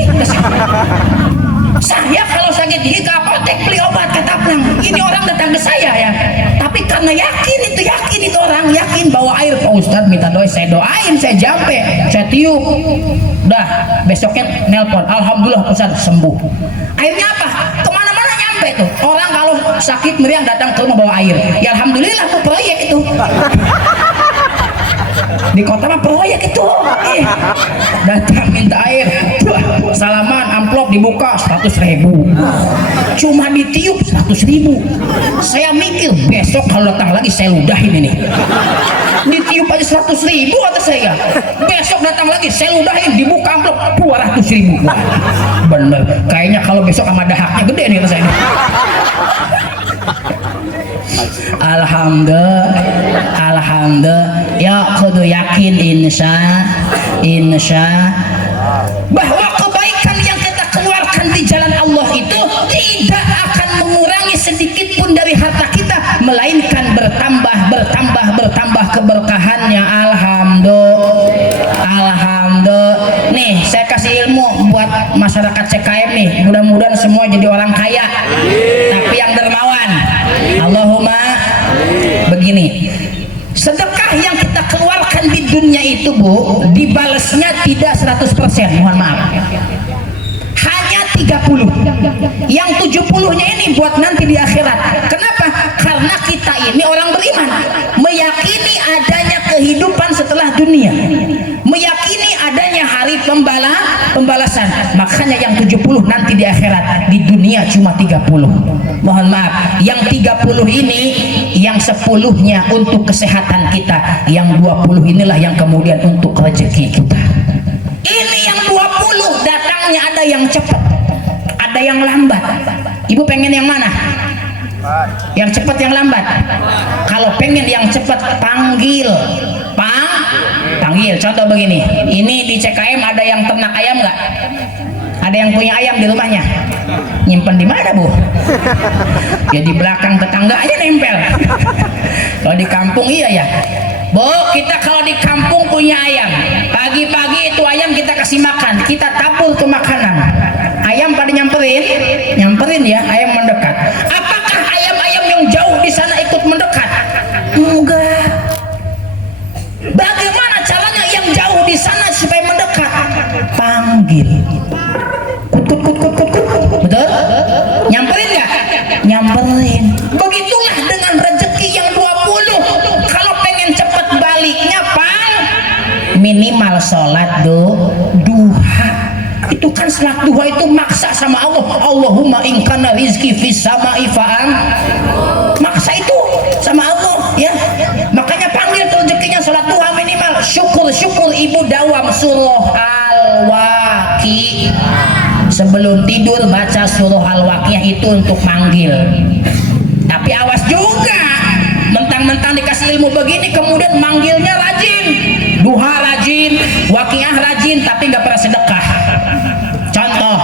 Saya kalau sakit gigi ke apotek beli obat ketaplang. Ini orang datang ke saya ya, tapi karena yakin itu orang yakin bawa air. Pak Ustadz minta doa, saya doain, saya jampe, saya tiup, udah besoknya nelpon, alhamdulillah Ustadz sembuh. Airnya apa? Kemana-mana nyampe tuh. Orang kalau sakit meriang datang ke rumah bawa air. Ya alhamdulillah tuh proyek itu. Di kota mah proyek itu, datang minta air, salaman, amplop dibuka 100.000, cuma ditiup 100.000. Saya mikir besok kalau datang lagi saya ludahin ini, ditiup aja 100.000 kata saya, besok datang lagi saya ludahin, dibuka amplop 200.000. Bener, kayaknya kalau besok sama dahaknya gede nih kata saya. Alhamdulillah ya, kudu yakin insya bahwa kebaikan yang kita keluarkan di jalan Allah itu tidak akan mengurangi sedikit pun dari harta kita, melainkan bertambah keberkahannya. Alhamdulillah. Nih saya kasih ilmu buat masyarakat CKM nih, mudah-mudahan semua jadi orang kaya tapi yang dermawan. Allahumma. Begini, sedekah yang kita keluarkan di dunia itu bu, dibalasnya tidak 100%, mohon maaf, hanya 30. Yang 70-nya ini buat nanti di akhirat. Kenapa? Karena kita ini orang beriman, meyakini adanya kehidupan setelah dunia, meyakini adanya hari pembalasan. Makanya yang 70 nanti di akhirat, di dunia cuma 30. Mohon maaf, yang 30 ini, yang 10-nya untuk kesehatan kita, yang 20 inilah yang kemudian untuk rezeki kita. Ini yang 20 datangnya ada yang cepat, ada yang lambat. Ibu pengen yang mana? Yang cepat, yang lambat? Kalau pengen yang cepat, panggil. Contoh begini, ini di CKM ada yang ternak ayam nggak? Ada yang punya ayam di rumahnya? Nyimpen di mana bu? Ya di belakang tetangganya nempel. Kalau di kampung iya ya. Bu, kita kalau di kampung punya ayam, pagi-pagi itu ayam kita kasih makan, kita tabur ke makanan. Ayam pada nyamperin ya, ayam mendekat. Apakah ayam-ayam yang jauh di sana ikut mendekat? Enggak. Bagaimana caranya yang jauh di sana supaya mendekat? Panggil. Kut. Betul? Nyamperin nggak? Nyamperin. Begitulah dengan rezeki yang 20. Kalau pengen cepet baliknya, minimal sholat duha. Itu kan sholat duha itu maksa sama Allah. Allahumma in kana rizki fis sama'i fa'an. Maksa itu sama Allah ya. Makanya panggil rezekinya sholat duha minimal. Syukur ibu dawam surah Al-Waqiah. Sebelum tidur baca surah Al-Waqiah itu untuk manggil. Tapi awas juga, mentang-mentang dikasih ilmu begini kemudian manggilnya rajin, duha rajin, Waqiah rajin, tapi nggak pernah sedekah. Contoh,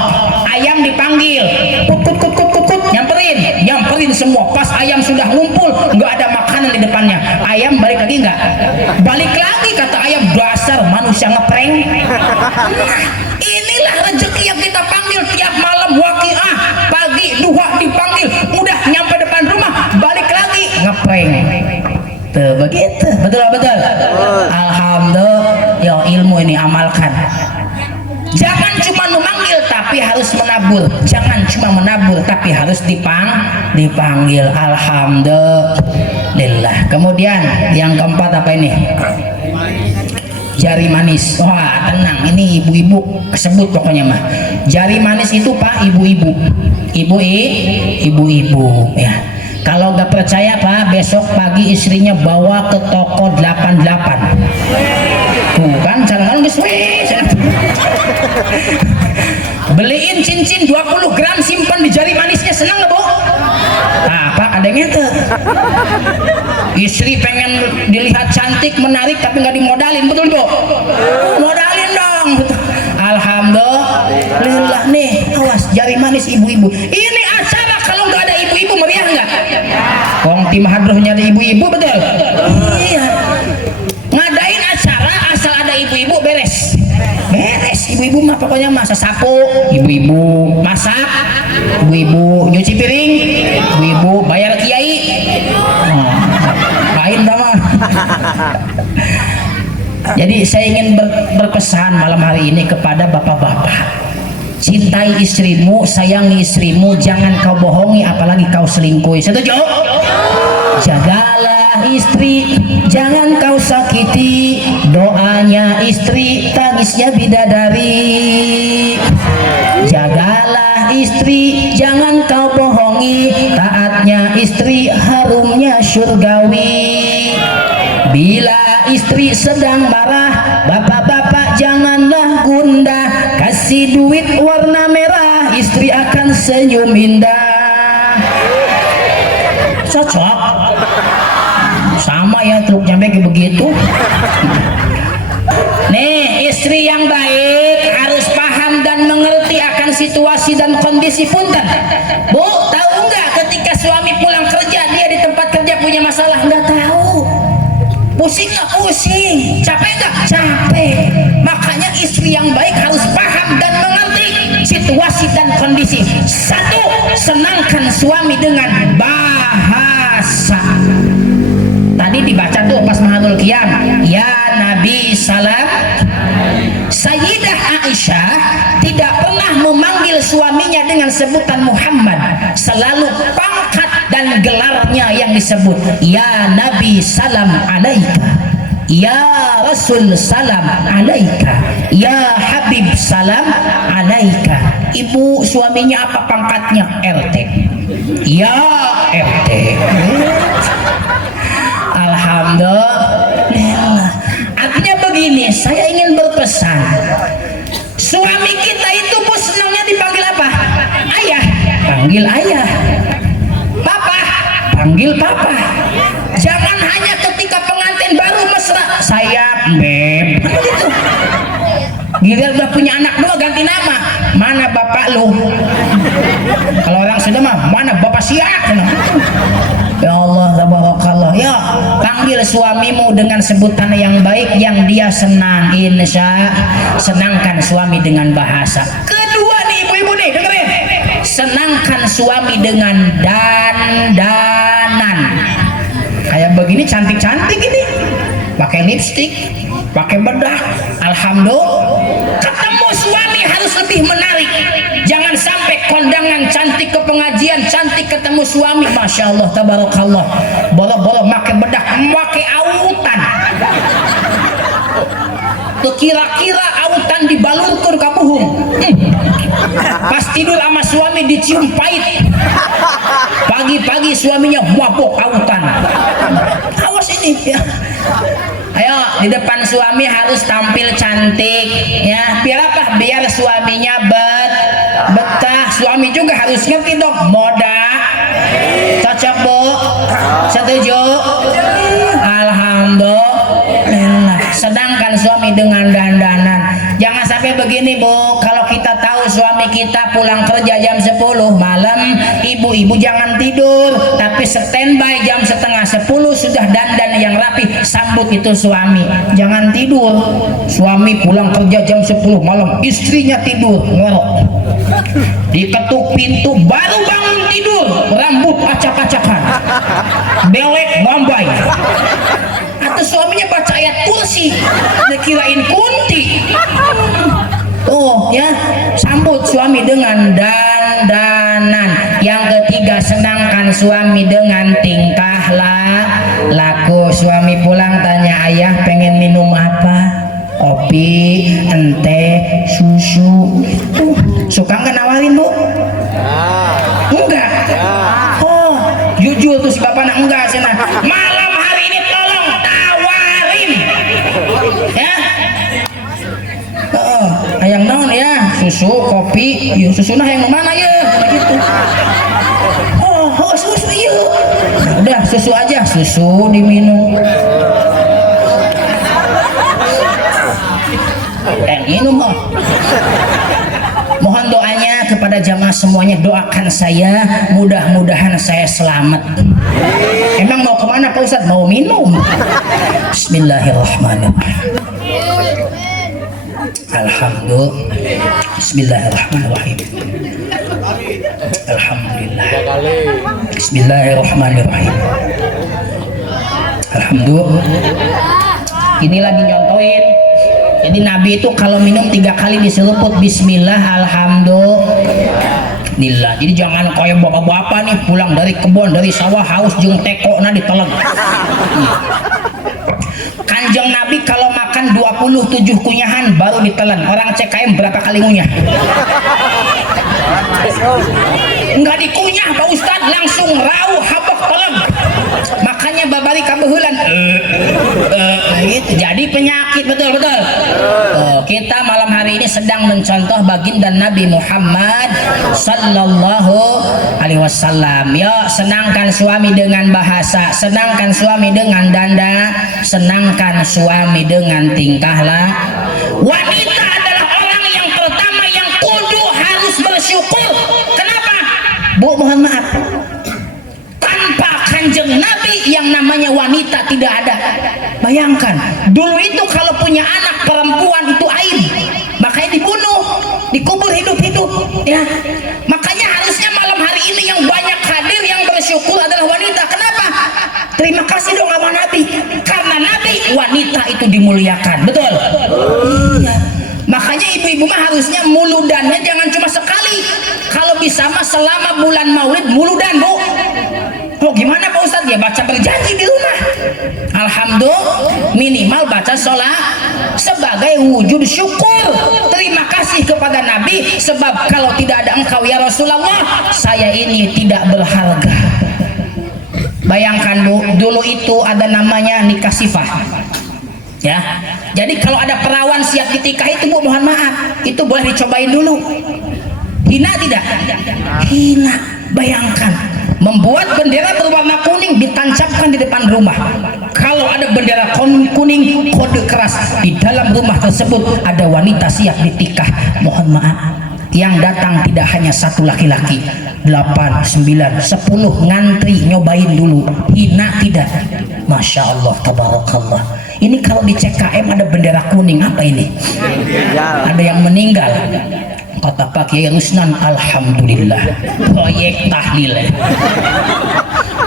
ayam dipanggil, kut, nyamperin semua. Pas ayam sudah ngumpul, nggak ada makanan di depannya, ayam balik lagi nggak? Balik lagi, kata ayam, dasar manusia ngeprank. Inilah rezeki yang kita panggil tiap malam. Waqiah, pagi duha dipanggil, udah nyampe depan rumah balik lagi ngeprank. Tuh begitu, betul. Alhamdulillah ya, ilmu ini amalkan. Jangan cuma memanggil tapi harus menabur. Jangan cuma menabur tapi harus dipanggil. Alhamdulillah. Kemudian yang keempat apa ini? Jari manis. Wah tenang, ini ibu-ibu kesebut pokoknya mah. Jari manis itu pak, ibu-ibu ya. Kalau nggak percaya Pak, besok pagi istrinya bawa ke toko 88. Tuh kan, jangan beliin cincin 20 gram simpan di jari manisnya, senang nggak Bu? Nah Pak, ada yang itu istri pengen dilihat cantik menarik tapi nggak dimodalin, betul Bu? Modalin dong. Alhamdulillah nih, awas jari manis ibu-ibu. Ini acara kalau nggak ada ibu-ibu meriah nggak? Wong tim hadrohnya ada ibu-ibu, betul? Iya. Ngadain acara asal ada ibu-ibu beres. Ibu-ibu mah pokoknya masak sapu, ibu-ibu masak, ibu-ibu nyuci piring, ibu-ibu bayar kiai. Lain sama. Jadi saya ingin berpesan malam hari ini kepada bapak-bapak. Cintai istrimu, sayangi istrimu, jangan kau bohongi apalagi kau selingkuhi. Setuju? Jagalah istri, jangan kau sakiti. Doanya istri, tangisnya bidadari. Jagalah istri, jangan kau bohongi. Taatnya istri, harumnya surgawi. Bila istri sedang marah, bapak-bapak janganlah gundah. Kasih duit warna merah, istri akan senyum indah. Cocok sama ya, truk sampai kayak begitu. Nih, istri yang baik harus paham dan mengerti akan situasi dan kondisi punten. Bu, tahu nggak ketika suami pulang kerja, dia di tempat kerja punya masalah? Nggak tahu. Pusing nggak? Pusing. Capek nggak? Capek. Makanya istri yang baik harus paham dan mengerti situasi dan kondisi. Satu, senangkan suami dengan bahasa. Tadi dibaca tuh pas Mahadul Qiyam, ya Nabi salam. Sayyidah Aisyah tidak pernah memanggil suaminya dengan sebutan Muhammad, selalu pangkat dan gelarnya yang disebut. Ya Nabi salam alaika, ya Rasul salam alaika, ya Habib salam alaika. Ibu suaminya apa pangkatnya? RT. Ya RT. Alhamdulillah. Artinya begini, saya ingin berpesan, suami kita itu Bu senangnya dipanggil apa? Ayah, panggil ayah. Papa, panggil papa. Jangan hanya ketika pengantin baru mesra, saya beb, gitu. Giliran udah punya anak dua ganti nama, mana bapak lu? Kalau orang sudah mah, mana bapak siap? Ya Allah, tabarakallah. Ya, panggil suamimu dengan sebutan yang baik yang dia senang. Senangkan suami dengan bahasa. Kedua nih ibu-ibu nih, dengerin. Senangkan suami dengan dandanan. Kayak begini cantik-cantik ini. Pakai lipstik, pakai bedak. Alhamdulillah. Ketemu suami harus lebih menarik. Jangan sampai kondangan cantik ke pengajian, cantik ketemu suami, masya Allah, tabarakallah, bolong-bolong pakai bedak, pakai autan. Kira-kira autan dibalurkan ke buhung. Pas tidur sama suami dicium pahit. Pagi-pagi suaminya mabok autan. Awas ini ya. Ayo, di depan suami harus tampil cantik ya. Biar apa? Biar suaminya betah. Suami juga harus ngerti dong moda. Cocok Bu? Setuju? Alhamdulillah. Sedangkan suami dengan dandanan. Jangan sampai begini Bu, kalau kita tahu suami kita pulang kerja jam 10 malam, ibu-ibu jangan tidur, tapi standby jam setengah 10 sudah dandan yang rapi, sambut itu suami. Jangan tidur, suami pulang kerja jam 10 malam, istrinya tidur ngorok, diketuk pintu baru bangun tidur, rambut acak-acakan, belek ngombai, atau suaminya baca ayat kursi dikirain kunti. Oh ya, sambut suami dengan dandanan. Yang ketiga, senangkan suami dengan tingkah laku. Suami pulang tanya, ayah pengen minum apa? Kopi, teh, susu. Suka nggak nawarin Bu? Enggak. Oh, jujur jawabannya enggak sih. Malam hari ini tolong tawarin ya. Hayang naon ya, susu, kopi, ya susu nah yang mana ya, gitu. Oh susu ya, udah susu aja, susu diminum. Minum oh. Mohon doanya kepada jamaah semuanya, doakan saya, mudah-mudahan saya selamat. Emang mau kemana Pak Ustadz? Mau minum. Bismillahirrahmanirrahim. Alhamdulillah. Bismillahirrahmanirrahim. Alhamdulillah. Bismillahirrahmanirrahim. Alhamdulillah. Ini lagi nyontoin. Jadi Nabi itu kalau minum 3 kali diseruput Bismillah, Alhamdulillah. Jadi jangan kayak bapak-bapak nih pulang dari kebun, dari sawah haus jeung teko na diteleg. Kanjeng Nabi kalau makan 27 kunyahan baru ditelan. Orang CKM berapa kali ngunyah? Enggak dikunyah Pak Ustadz, langsung rauh habak teleg. Makanya babari kabehulan gitu. Jadi penyakit betul. Kita malam hari ini sedang mencontoh baginda Nabi Muhammad sallallahu alaihi wasallam. Yuk senangkan suami dengan bahasa, senangkan suami dengan danda, senangkan suami dengan tingkah lah. Wanita adalah orang yang pertama yang kudu harus bersyukur. Kenapa? Bu, mohon maaf, Kanjeng Nabi yang namanya wanita tidak ada. Bayangkan dulu itu kalau punya anak perempuan itu aib, makanya dibunuh, dikubur hidup-hidup ya. Makanya harusnya malam hari ini yang banyak hadir yang bersyukur adalah wanita. Kenapa? Terima kasih dong sama Nabi, karena Nabi wanita itu dimuliakan. Betul? Iya. Makanya ibu-ibu mah harusnya muludannya jangan cuma sekali, kalau bisa mah selama bulan Maulid muludan Bu. Oh gimana Pak Ustadz? Ya baca berjanji di rumah. Alhamdulillah, minimal baca sholat sebagai wujud syukur terima kasih kepada Nabi, sebab kalau tidak ada engkau ya Rasulullah, saya ini tidak berharga. Bayangkan Bu, dulu itu ada namanya nikah sifah ya. Jadi kalau ada perawan siap ditikah itu Bu, mohon maaf, itu boleh dicobain dulu. Hina tidak? Hina. Bayangkan membuat bendera berwarna kuning ditancapkan di depan rumah. Kalau ada bendera kuning, kode keras di dalam rumah tersebut ada wanita siap ditikah. Mohon maaf, yang datang tidak hanya satu laki-laki, 8, 9, 10 ngantri nyobain dulu. Hina tidak? Masya Allah, tabarakallah. Ini kalau di CKM ada bendera kuning, apa ini? Ada yang meninggal. Kata Pak Kiai Rusnan, alhamdulillah, proyek tahlil.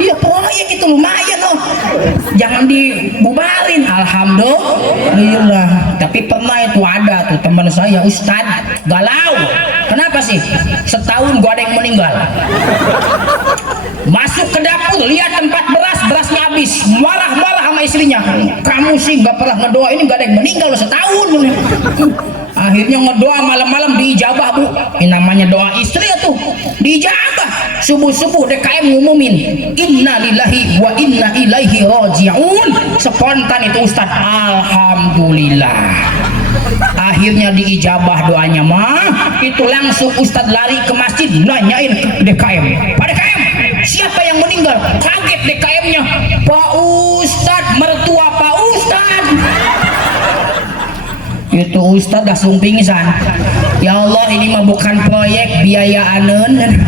Iya proyek itu lumayan loh, jangan dibubarin. Alhamdulillah. Tapi pernah itu ada tuh teman saya Ustadz galau. Kenapa sih? Setahun gua ada yang meninggal. Masuk ke dapur, lihat tempat beras, berasnya habis, marah-marah sama istrinya. Kamu sih nggak pernah ngedoa, ini nggak ada yang meninggal loh setahun. Akhirnya ngedoa malam-malam diijabah Bu. Ini namanya doa istri tuh diijabah. Subuh-subuh DKM ngumumin inna lillahi wa inna ilaihi raji'un. Spontan itu Ustadz, alhamdulillah. Akhirnya diijabah doanya mah. Itu langsung Ustadz lari ke masjid nanyain DKM, Pak DKM siapa yang meninggal? Kaget DKM-nya, Pak Ustadz, mertua Pak Ustadz. Itu Ustadz langsung pingsan. Ya Allah, ini mah bukan proyek biaya aneun.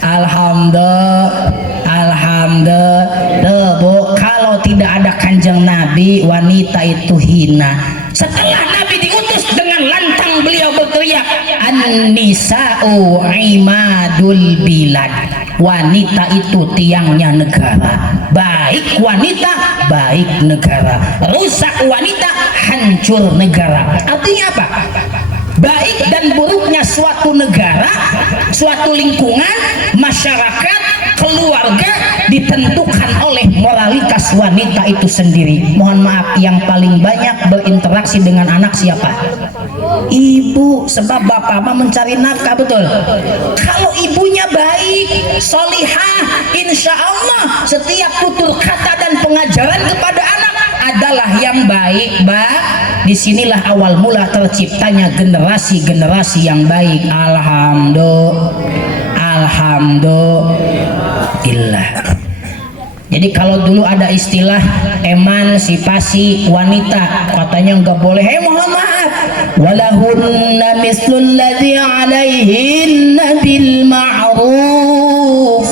Alhamdulillah Bu, kalau tidak ada Kanjeng Nabi wanita itu hina. Setelah Nabi diutus dengan lantang beliau berteriak, an-nisa'u imadul bilad. Wanita itu tiangnya negara. Baik wanita, baik negara. Rusak wanita, hancur negara. Artinya apa? Baik dan buruknya suatu negara, suatu lingkungan, masyarakat, keluarga ditentukan oleh moralitas wanita itu sendiri. Mohon maaf, yang paling banyak berinteraksi dengan anak siapa? Ibu, sebab bapak mah mencari nafkah, betul. Kalau ibunya baik, solihah, insya Allah setiap tutur kata dan pengajaran kepada anak adalah yang baik, disinilah awal mula terciptanya generasi-generasi yang baik. Alhamdulillah. Jadi kalau dulu ada istilah emansipasi wanita, katanya nggak boleh. Mohon maaf, walahunna mislul ladzi alaihinna bil ma'ruf.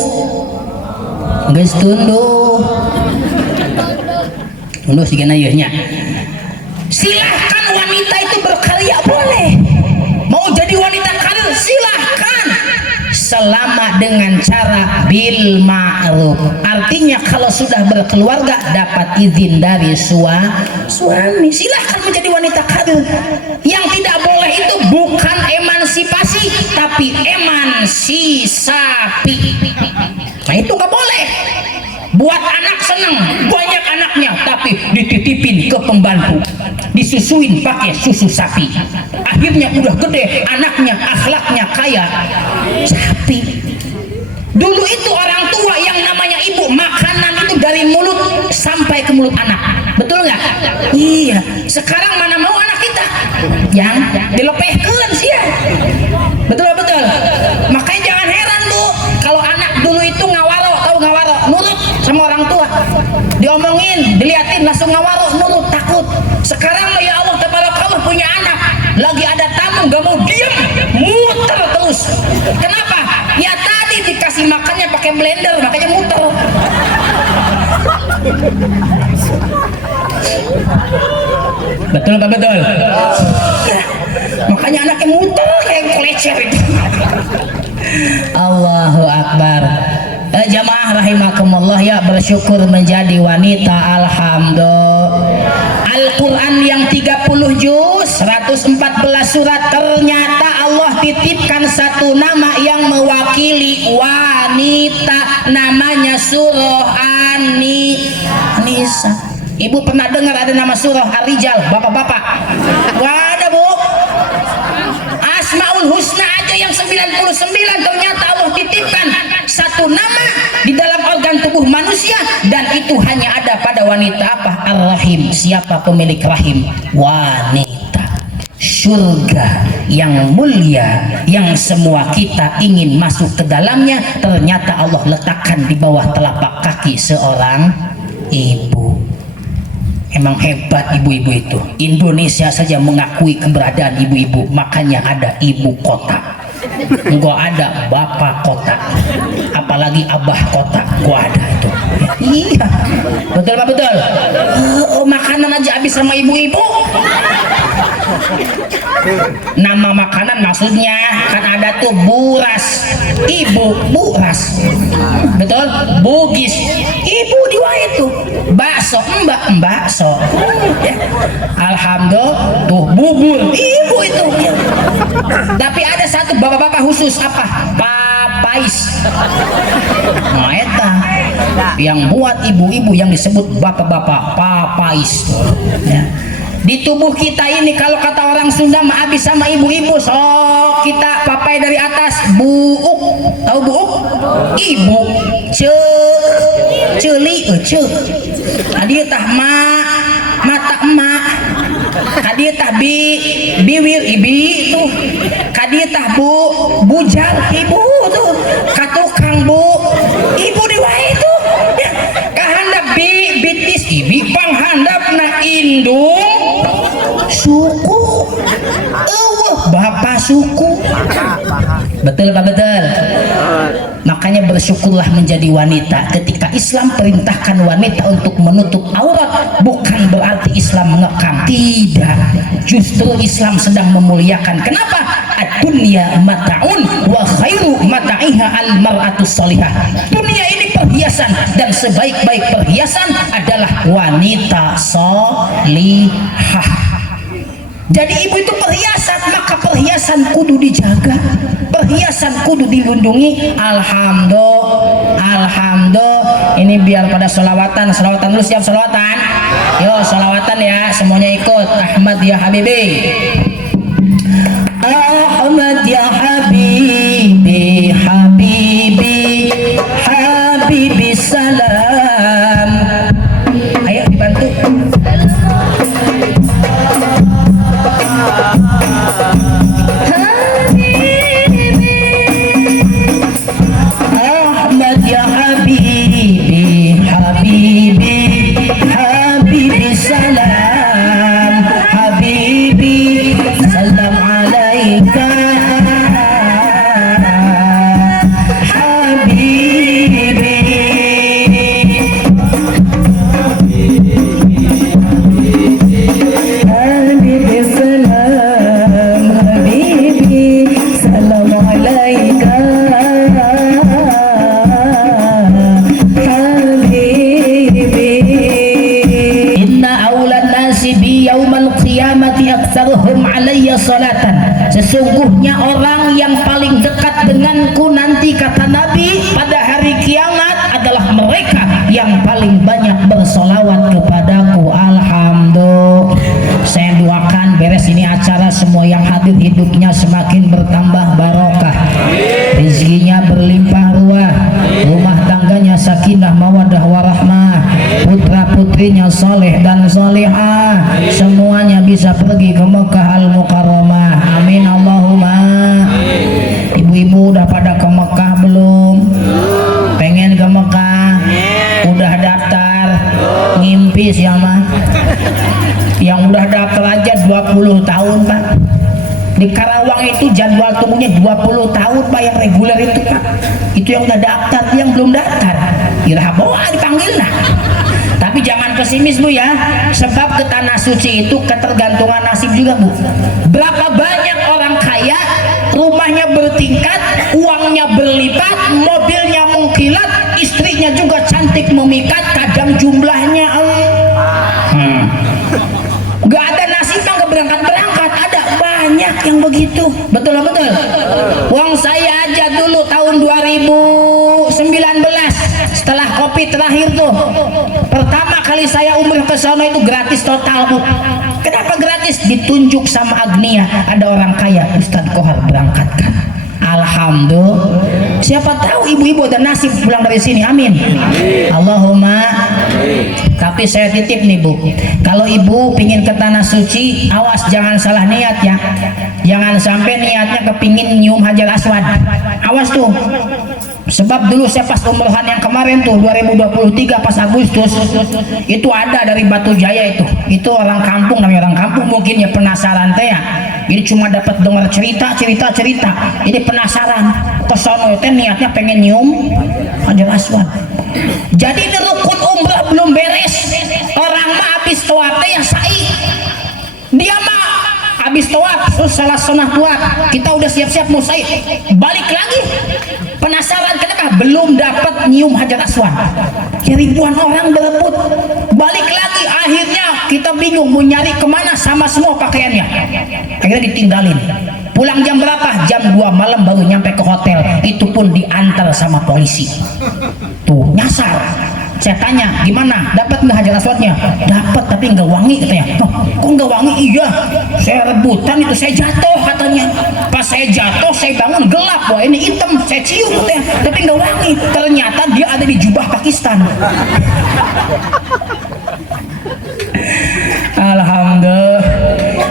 Geus tunduh segana ieunya. Silahkan wanita itu berkarya, boleh. Mau jadi wanita karir silahkan, selama dengan cara bil ma'ruf. Artinya kalau sudah berkeluarga dapat izin dari suami, silahkan menjadi wanita karir. Yang tidak boleh itu bukan emansipasi tapi emansisapi. Nah itu nggak boleh. Buat anak seneng, banyak anaknya, tapi dititipin ke pembantu, disusuin pakai susu sapi. Akhirnya udah gede, anaknya akhlaknya kayak sapi. Dulu itu orang tua yang namanya ibu, makanan itu dari mulut sampai ke mulut anak, betul nggak? Iya. Sekarang mana mau anak kita yang dilepehkan sih ya, betul. Makanya jangan heran Bu, kalau anak dulu itu ngawaro, tahu ngawaro, nurut sama orang tua, diomongin, diliatin langsung ngawaro, nurut, takut. Sekarang ya Allah tabarakallah punya anak, lagi ada tamu gak mau diem, muter terus. Kenapa? Ya tadi dikasih makannya pakai blender, makanya muter. Betul apa betul? Ya, makanya anaknya muter kayak kelecer itu. Allahu Akbar. Jamaah rahimakumullah ya, bersyukur menjadi wanita. Alhamdulillah. Al-Quran yang 30 juz 114 surat, ternyata Allah titipkan satu nama yang mewakili wanita, namanya surah An-Nisa. Ibu pernah dengar ada nama surah Ar-Rijal, bapak-bapak? Wah ada Bu. Asmaul Husna aja yang 99 ternyata Allah titipkan satu nama di dalam organ tubuh manusia, dan itu hanya ada pada wanita apa? Ar-Rahim. Siapa pemilik rahim? Wanita. Surga yang mulia yang semua kita ingin masuk ke dalamnya, ternyata Allah letakkan di bawah telapak kaki seorang ibu. Emang hebat ibu-ibu itu. Indonesia saja mengakui keberadaan ibu-ibu, makanya ada ibu kota. Enggak ada bapak kota, apalagi abah kota. Gua ada itu. Iya, betul pak, betul. Makanan aja habis sama ibu-ibu. Nama makanan maksudnya kan ada tuh buras, ibu buras, betul. Bugis, ibu diwa itu. Bakso, bakso. Ya. Alhamdulillah tuh bubur, ibu itu. Tapi ada satu bapak-bapak khusus apa? Papais. Nah, eta yang buat ibu-ibu yang disebut bapak-bapak papais. Ya. Di tubuh kita ini kalau kata orang Sunda mah habis sama ibu-ibu, so kita papai dari atas buuk, tahu buuk? Ibu, celi, tadi tah mata emak, tadi tah biwir ibi tuh, tadi tah bujang ibu tuh, katukang ibu diwae itu, ya, kahandap bitis ibi panghandap na indung suku, bapak suku. Betul pak, betul. Makanya bersyukurlah menjadi wanita. Ketika Islam perintahkan wanita untuk menutup aurat, bukan berarti Islam mengekang, tidak. Justru Islam sedang memuliakan. Kenapa? Ad-dunya mata'un wa khairu mata'iha al-mar'atu salihah. Dunia ini perhiasan, dan sebaik-baik perhiasan adalah wanita salihah. Jadi ibu itu perhiasan, maka perhiasan kudu dijaga, perhiasan kudu dilindungi. Alhamdulillah. Alhamdulillah. Ini biar pada selawatan dulu, siap selawatan? Yo selawatan ya, semuanya ikut. Ahmad ya Habibi, Ahmad ya Habibi, Habibi, Habibi salam. Ayo dibantu. Ahmad ya Habibi, Habibi, Habibi salam, Habibi salam alaika, Habibi. Habibi salam, Habibi salam alaika, aktsaruhum alayya salatan. Sesungguhnya orang yang paling dekat denganku nanti kata Nabi pada hari kiamat adalah mereka yang paling banyak bersolawat kepadaku. Alhamdulillah. Saya doakan beres ini acara semua yang hadir hidupnya semakin bertambah barokah, rezekinya berlimpah ruah, rumah tangganya sakinah mawaddah warahmah, putra putrinya soleh dan solehah, semuanya bisa pergi ke Mekah Al-Mukarramah. Amin Allahumma. Ibu-ibu udah pada ke Mekah belum? Pengen ke Mekah? Udah daftar? Ngimpi siapa? Yang udah daftar aja 20 tahun Pak. Di Karawang itu jadwal tunggunya 20 tahun Pak, yang reguler itu Pak. Itu yang udah daftar, yang belum daftar Irahabawa dipanggil nah. Tapi jangan pesimis Bu ya, sebab ke tanah suci itu ketergantungan nasib juga Bu. Berapa banyak orang kaya, rumahnya bertingkat, uangnya berlipat, mobilnya mengkilat, istrinya juga cantik memikat, kadang jumlahnya gak ada nasib nggak berangkat-berangkat, ada banyak yang begitu. Betul betul. Uang saya aja dulu tahun 2019 setelah Covid terakhir tuh, pertama kali saya umroh ke sana itu gratis total Bu. Kenapa gratis? Ditunjuk sama Agnia, ada orang kaya, Ustadz Kohar berangkatkan. Alhamdulillah. Siapa tahu ibu-ibu ada nasib pulang dari sini. Amin. Allahumma. Tapi saya titip nih Bu, kalau ibu pingin ke tanah suci, awas jangan salah niat ya. Jangan sampai niatnya kepingin nyium Hajar Aswad. Awas tuh. Sebab dulu saya pas umrohan yang kemarin tuh 2023 pas Agustus itu ada dari Batu Jaya itu orang kampung, namanya orang kampung mungkin ya penasaran teh ya. Jadi cuma dapat dengar cerita. Ini penasaran ke sono teh niatnya pengen nyium Hajar Aswad. Jadi ini rukun umrah belum beres. Orang mah habis tawaf teh ya sa'i. Dia mah habis tawaf terus salah sunah tawaf. Kita udah siap-siap mau sa'i. Balik lagi. Penasaran kenapa belum dapat nyium Hajar Aswad. Ribuan orang berebut. Balik lagi, akhirnya kita bingung mau nyari kemana, sama semua pakaiannya. Akhirnya ditinggalin. Pulang jam berapa? Jam 2 malam baru nyampe ke hotel. Itu pun diantar sama polisi. Tuh nyasar. Saya tanya, gimana? Dapat nggak Hajar Aswadnya? Dapat, tapi nggak wangi katanya. Oh, kok nggak wangi? Iya, saya rebutan itu, saya jatuh katanya. Pas saya jatuh, saya bangun gelap. Wah ini hitam, saya cium katanya. Tapi nggak wangi. Ternyata dia ada di jubah Pakistan. Alhamdulillah.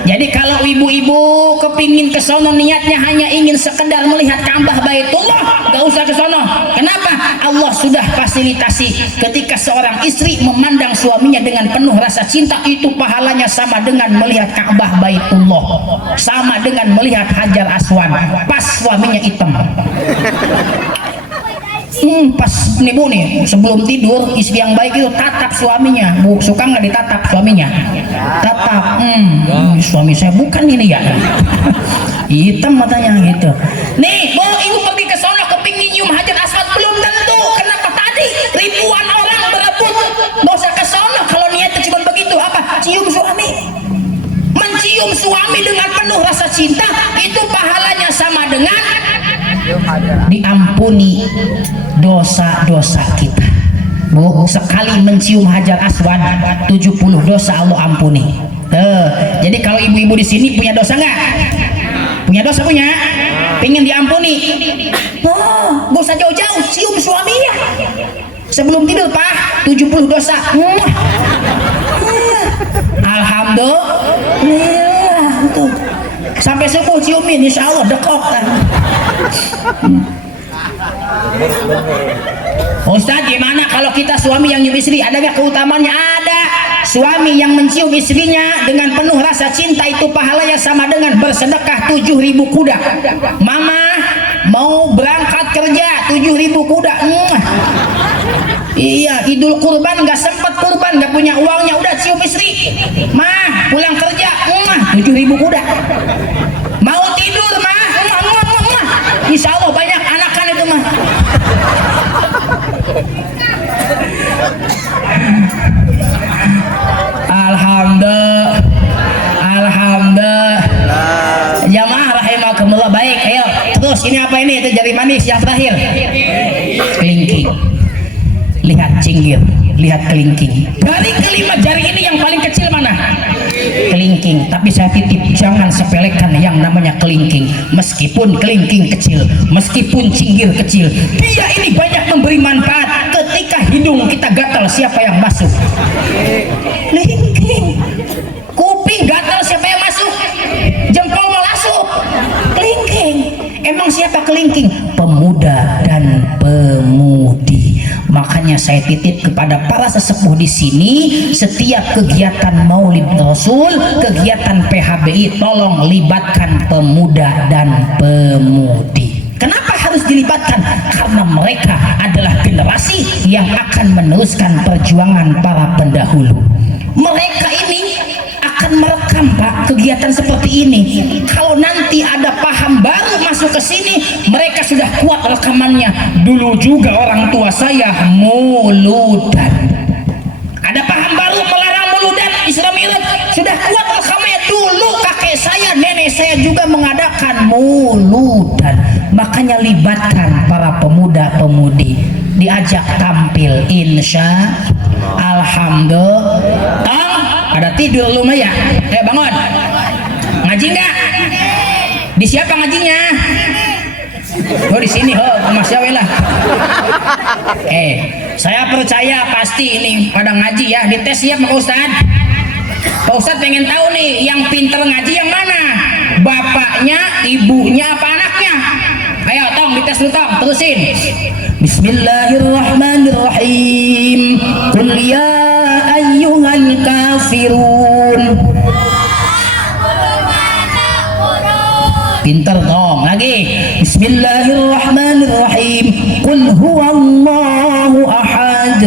Jadi kalau ibu-ibu kepingin ke sono niatnya hanya ingin sekedar melihat Ka'bah Baitullah, gak usah ke sono. Kenapa? Allah sudah fasilitasi ketika seorang istri memandang suaminya dengan penuh rasa cinta, itu pahalanya sama dengan melihat Ka'bah Baitullah, sama dengan melihat Hajar Aswad pas suaminya hitam. Pas nih Bu nih sebelum tidur, istri yang baik itu tatap suaminya. Bu suka nggak ditatap suaminya? Tatap. Suami saya bukan ini ya. Hitam matanya gitu. Nih Bu, ibu pergi ke sana kepingin nyium Hajar Aswad, belum tentu. Kenapa? Tadi ribuan orang berebut. Nggak usah ke sana kalau niatnya cuma begitu. Apa? Cium suami. Mencium suami dengan penuh rasa cinta itu pahalanya sama dengan diampuni dosa-dosa kita. Bu, sekali mencium hajar aswad 70 dosa Allah ampuni. Jadi kalau ibu-ibu di sini punya dosa nggak? Punya dosa, punya? Pengen diampuni? Oh, gak usah jauh-jauh, cium suaminya sebelum tidur, Pak. 70 dosa. Alhamdulillah tuh. Sampai subuh ciumin, insya Allah dekok kan. Ustaz, gimana kalau kita suami yang nyium istri? Ada nggak keutamaannya? Ada. Suami yang mencium istrinya dengan penuh rasa cinta itu pahalanya sama dengan bersedekah 7.000 kuda. Mama mau berangkat kerja 7.000 kuda. Iya, Idul Kurban nggak sempet kurban, nggak punya uangnya, udah cium istri. Mah pulang kerja 7.000 kuda. Mau tidur mah, insya Allah banyak anakan itu mah. Alhamdulillah. Jamaah rahimakumullah. Baik, ayo terus. Ini apa ini? Itu jari manis yang terakhir. Kelingking. Lihat cinggir, lihat kelingking. Dari kelima jari ini yang paling kecil mana? Kelingking. Tapi saya titip, jangan sepelekan yang namanya kelingking. Meskipun kelingking kecil, meskipun cinggir kecil, dia ini banyak memberi manfaat. Ketika hidung kita gatal, siapa yang masuk? Kelingking. Kuping gatal, siapa yang masuk? Jempol melasup. Kelingking. Emang siapa kelingking? Pemuda dan pemudi. Makanya saya titip kepada para sesepuh di sini, setiap kegiatan Maulid Rasul, kegiatan PHBI, tolong libatkan pemuda dan pemudi. Kenapa harus dilibatkan? Karena mereka adalah generasi yang akan meneruskan perjuangan para pendahulu. Mereka ini akan merekam, Pak, kegiatan seperti ini. Kalau nanti ada paham baru masuk ke sini, mereka sudah kuat rekamannya. Dulu juga orang tua saya muludan. Ada paham baru melarang muludan, Isra Mi'raj, sudah kuat rekamannya. Dulu kakek saya, nenek saya juga mengadakan muludan. Makanya libatkan para pemuda-pemudi, diajak tampil, insya Alhamdulillah. Ada tidur lu ya? Bangun. Ngaji nggak? Di siapa ngajinya? Oh, di sini. Oh, Mas Yawi lah. Saya percaya pasti ini pada ngaji ya. Dites siap Pak Ustad. Pak Ustad pengen tahu nih, yang pinter ngaji yang mana? Bapaknya, ibunya, apa anaknya? Ayo tong dites dulu tong, terusin. Bismillahirrahmanirrahim. Qul ya ayyuhal kafirun. Pinter dong. Lagi. Bismillahirrahmanirrahim. Qul huwallahu ahad.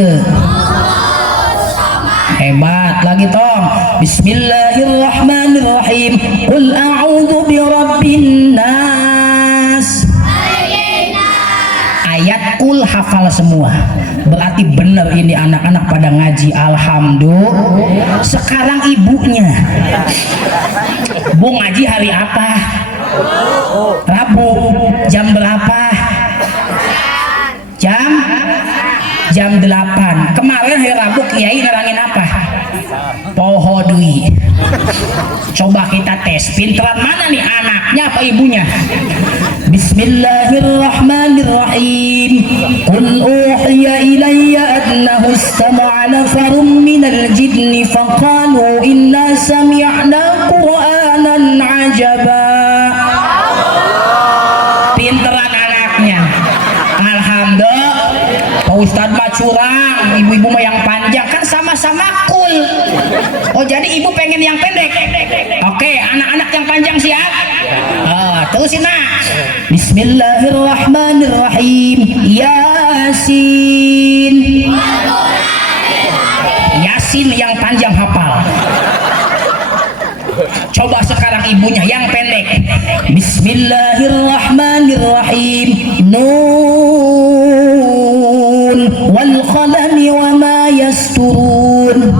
Hebat. Lagi tong. Bismillahirrahmanirrahim. Qul a'udzu birabbin nas. Ayat kul hafal semua, berarti bener ini anak-anak pada ngaji. Alhamdulillah. Sekarang ibunya, Bu ngaji hari apa? Rabu. Jam berapa? Jam 8. Kemarin hari Rabu Kiai nerangin apa? Poho dui. Coba kita tes, pinteran mana nih, anaknya apa ibunya? Bismillahirrahmanirrahim. Qul uhiya ilayya annahu istama'a nafarun minal jinni faqalu inna sami'na qur'anan ajaba. Pinteran anaknya. Alhamdulillah. Pak Ustadz mah curang, ibu-ibu mah yang panjang, kan sama-sama kul. Oh, jadi ibu pengen yang pendek. Oke, anak-anak yang panjang siap? Terusin nak. Bismillahirrahmanirrahim. Yasin. Yasin yang panjang hafal. Coba sekarang ibunya yang pendek. Bismillahirrahmanirrahim. Nun wal qalami wa ma yasturun.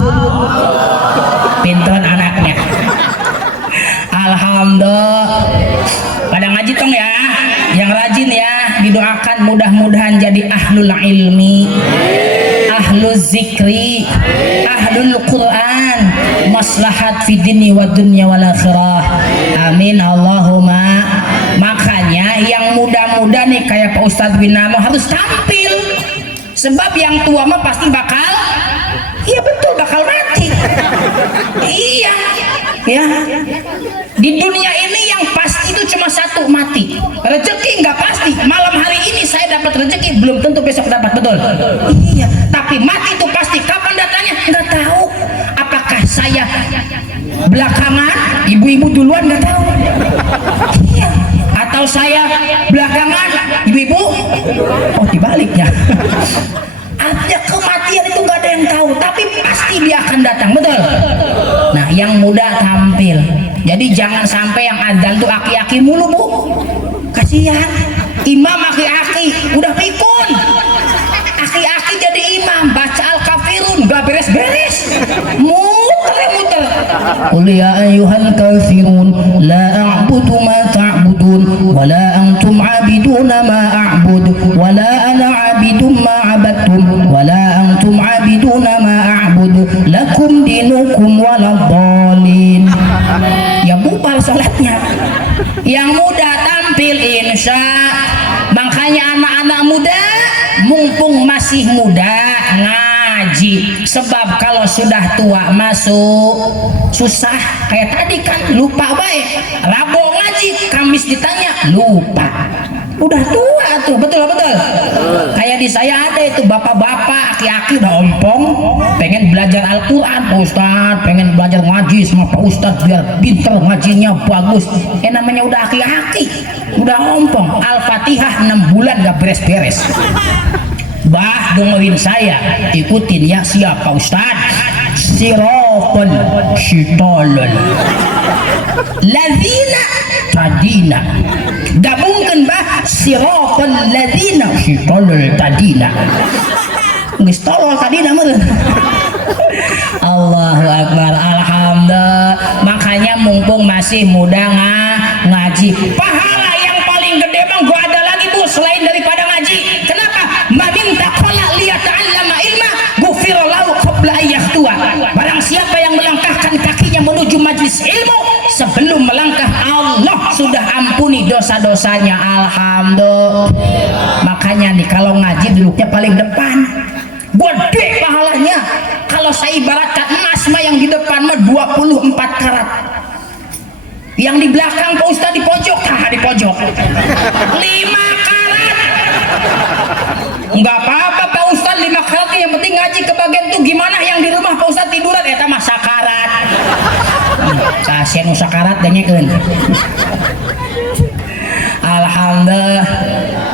Pinteran anaknya. Alhamdulillah. Pada ngaji tong ya, yang rajin ya. ahlul ilmi, ahlul zikri, ahlul Quran, maslahat fi dini wa dunya wal akhirah. Amin Allahumma. Makanya yang muda-muda nih kayak Pak Ustadz Winamo harus tampil, sebab yang tua mah pasti bakal, iya betul, bakal mati. Iya ya, di dunia ini yang pasti itu cuma satu, mati. Rezeki nggak pasti, malam hari ini saya dapat rezeki belum tentu besok dapat, betul? Iya, tapi mati itu pasti. Kapan datangnya nggak tahu. Apakah saya belakangan, ibu-ibu duluan, nggak tahu. Iya, atau saya belakangan, ibu-ibu, oh dibaliknya. Ada kematian itu nggak ada yang tahu, tapi pasti dia akan datang, betul? Nah, yang muda tampil. Jadi jangan sampai yang adzan tuh aki-aki mulu, Bu. Kasihan. Imam aki-aki, udah pikun. Aki-aki jadi imam, baca al-kafirun, gak beres-beres. Muter-muter. Qul ya ayyuhal kafirun, la a'budu ma ta'budun, wa la antum 'abiduna ma a'bud, wa la ana 'abidum ma 'abadtum, wa la antum 'abiduna ma a'bud, lakum dinukum waladhdallin. Ya bubar salatnya. Yang muda tampil insya. Makanya anak-anak muda mumpung masih muda ngaji, sebab kalau sudah tua masuk susah. Kayak tadi kan lupa baik, Rabu ngaji, Kamis ditanya lupa. Udah tua tuh, betul. Kayak di saya ada itu bapak-bapak aki-aki udah ompong, pengen belajar Al-Quran, Pak Ustadz, pengen belajar ngaji sama Pak Ustadz biar pinter ngajinya bagus. Namanya udah aki-aki, udah ompong. Al-Fatihah 6 bulan gak beres-beres. Bah, dengerin saya, ikutin ya siapa Ustadz. Sirotol syitolol ladina tadina, gabungkan bah, sirotol ladina syitolol tadina. Ngistolol tadina mah. Allahu Akbar, alhamdulillah. Makanya mumpung masih muda ngaji. Pahala yang paling gede bang gua ada lagi, Bu, selain daripada ngaji. Kenapa? Maminta qala liyata'allama ilma ghufira lahu qabla ayyahtua. Barang siapa yang melangkahkan kakinya menuju majlis ilmu, sebelum melangkah Allah sudah ampuni dosa-dosanya. Alhamdulillah. Makanya nih kalau ngaji duduknya paling depan, gede pahalanya. Kalau saya ibaratkan emas mah yang di depan mah 24 karat, yang di belakang Pak Ustadz di pojok, di pojok 5 karat. Enggak apa-apa Pak Ustadz 5 karat, yang penting ngaji ke bagian tuh. Gimana yang di rumah Pak Ustadz tiduran, eta mah sakarat. Kasian sakarat dan nyekeun. Alhamdulillah.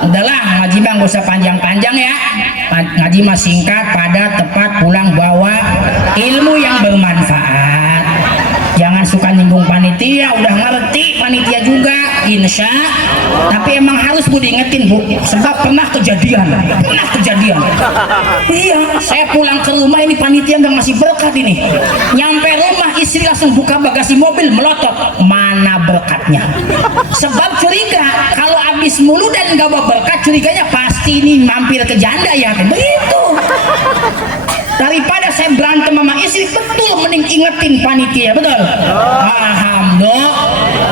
Udahlah ngaji bang gak usah panjang-panjang ya. Ngaji mah singkat, padat, tepat, pulang bawa ilmu yang bermanfaat. Jangan suka nyinggung panitia, udah ngerti panitia juga insya. Tapi emang harus Bu diingetin, Bu, sebab pernah kejadian. Iya, saya pulang ke rumah ini panitia nggak ngasih berkat ini. Nyampe rumah istri langsung buka bagasi mobil melotot, mana berkatnya? Sebab curiga kalau habis mulu dan nggak bawa berkat, curiganya pasti ini mampir ke janda ya, begitu. Daripada saya berantem sama istri, betul mending ingetin panitia, betul. Alhamdulillah.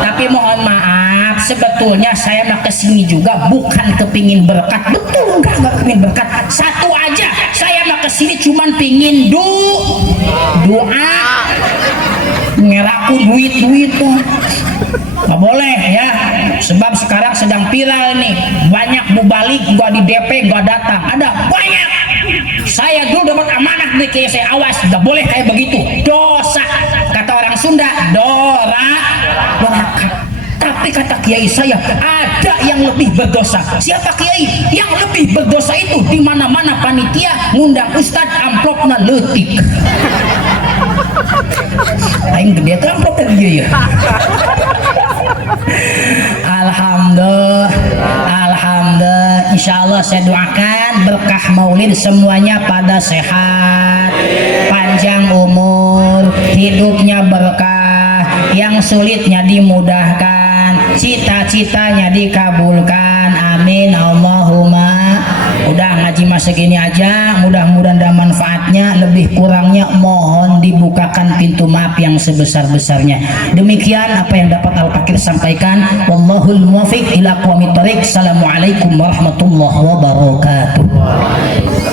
Tapi mohon maaf, sebetulnya saya mau kesini juga bukan kepingin berkat, betul, enggak kepingin berkat. Satu aja, saya mau kesini cuman pingin doa, ngeraku duit tuh. Nggak boleh ya, sebab sekarang sedang viral nih, banyak mubalik gua di DP gua datang, ada banyak. Saya dulu dapat amanah dari kiai saya, awas, nggak boleh kayak begitu, dosa. Kata orang Sunda, dorakat. Tapi kata kiai saya, ada yang lebih berdosa. Siapa kiai? Yang lebih berdosa itu di mana-mana panitia ngundang ustad, amplopnya leutik. Aing gede tuh amplopnya dia ya. Alhamdulillah. Insya Allah saya doakan berkah maulid semuanya pada sehat, panjang umur, hidupnya berkah, yang sulitnya dimudahkan, cita-citanya dikabulkan. Amin Allahumma Udah ngaji mah segini aja, mudah-mudahan ada manfaatnya, lebih kurangnya mohon dibukakan pintu maaf yang sebesar-besarnya. Demikian apa yang dapat Al-Fakir sampaikan. Wallahul muwaffiq ila aqwamit thoriq. Assalamualaikum warahmatullahi wabarakatuh.